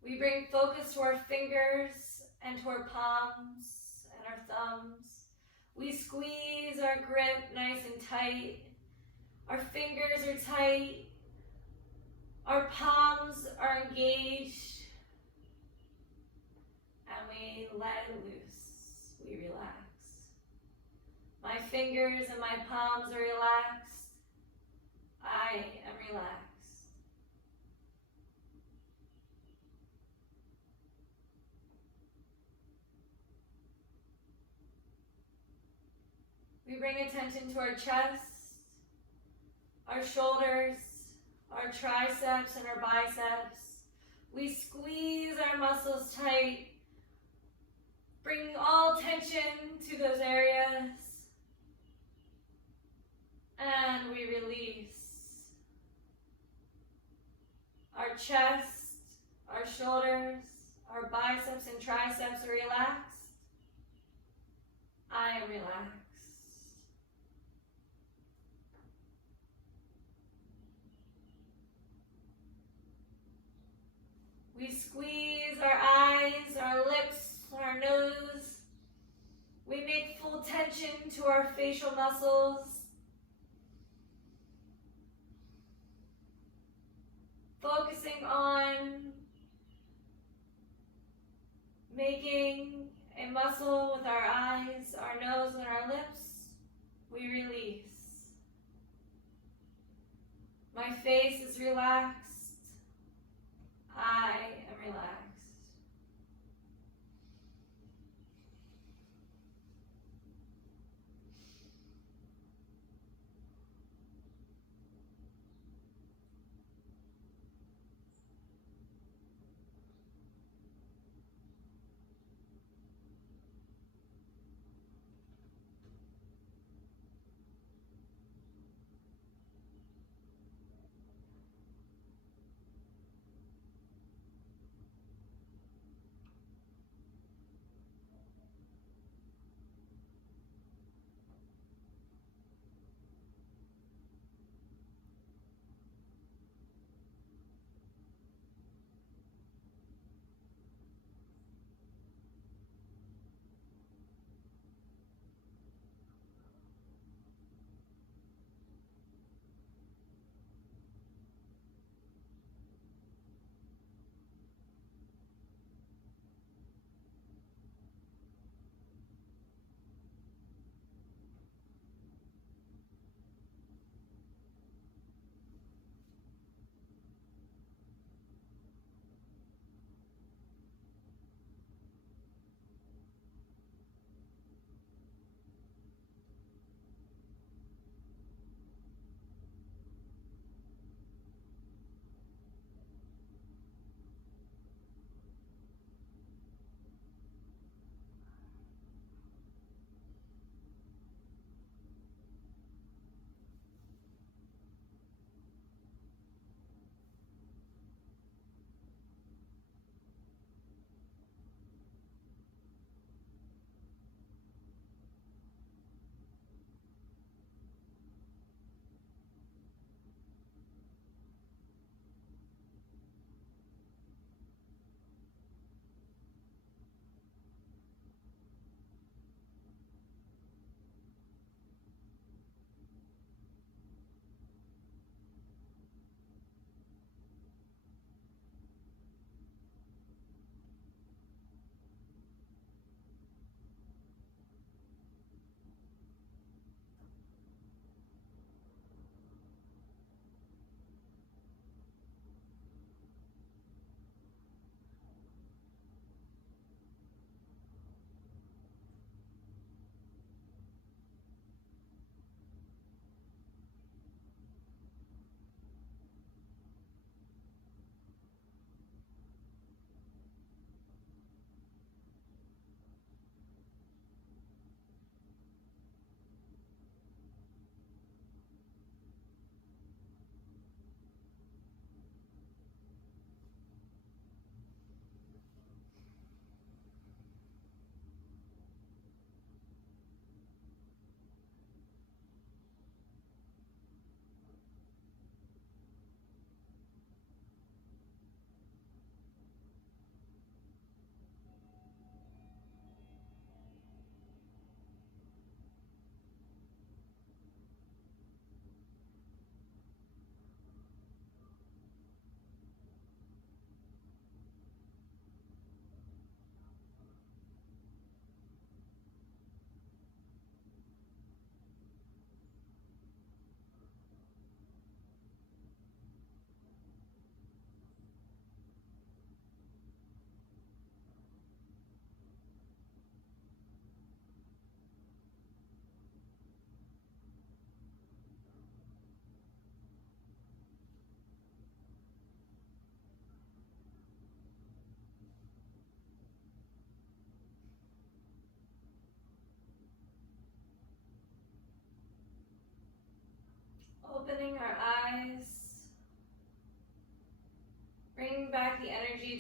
We bring focus to our fingers and to our palms and our thumbs. We squeeze our grip nice and tight. Our fingers are tight. Our palms are engaged. And we let it loose. We relax. My fingers and my palms are relaxed. I am relaxed. We bring attention to our chest, our shoulders, our triceps and our biceps. We squeeze our muscles tight, bringing all tension to those areas. And we release. Our chest, our shoulders, our biceps and triceps are relaxed. I am relaxed. We squeeze our eyes, our lips, our nose. We make full tension to our facial muscles. Focusing on making a muscle with our eyes, our nose, and our lips. We release. My face is relaxed. I am relaxed.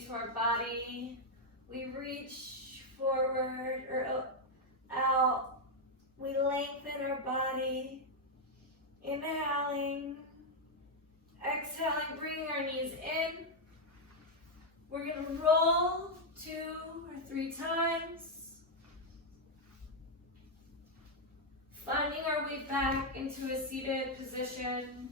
into our body. We reach forward or out. We lengthen our body. Inhaling. Exhaling, bringing our knees in. We're going to roll 2 or 3 times. Finding our way back into a seated position.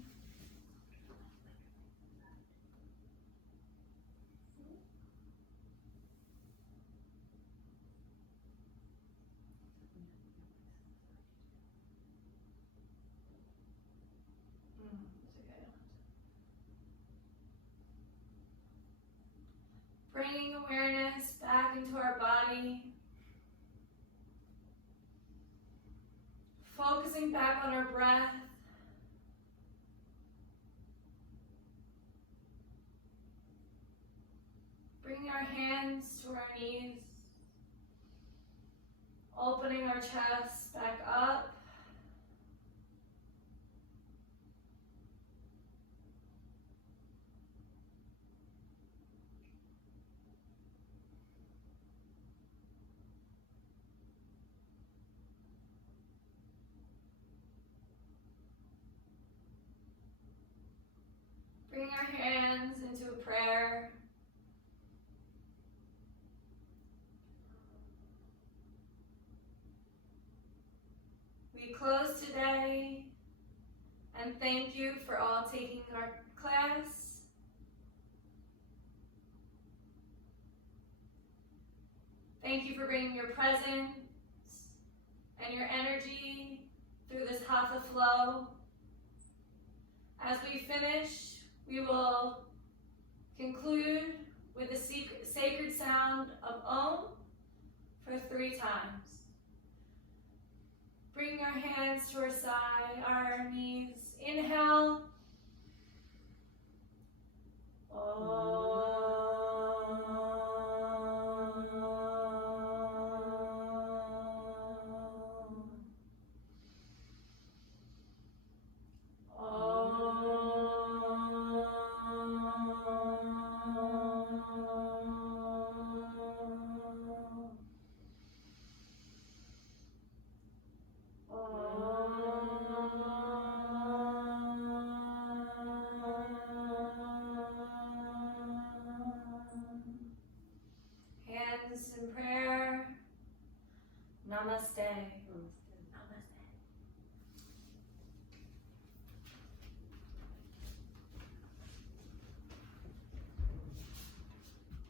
Bringing awareness back into our body. Focusing back on our breath. Bringing our hands to our knees. Opening our chest back up. Bring our hands into a prayer. We close today and thank you for all taking our class. Thank you for bringing your presence and your energy through this Hatha Flow. As we finish, we will conclude with the sacred sound of Om for 3 times. Bring our hands to our side, our knees. Inhale. Hands in prayer. Namaste.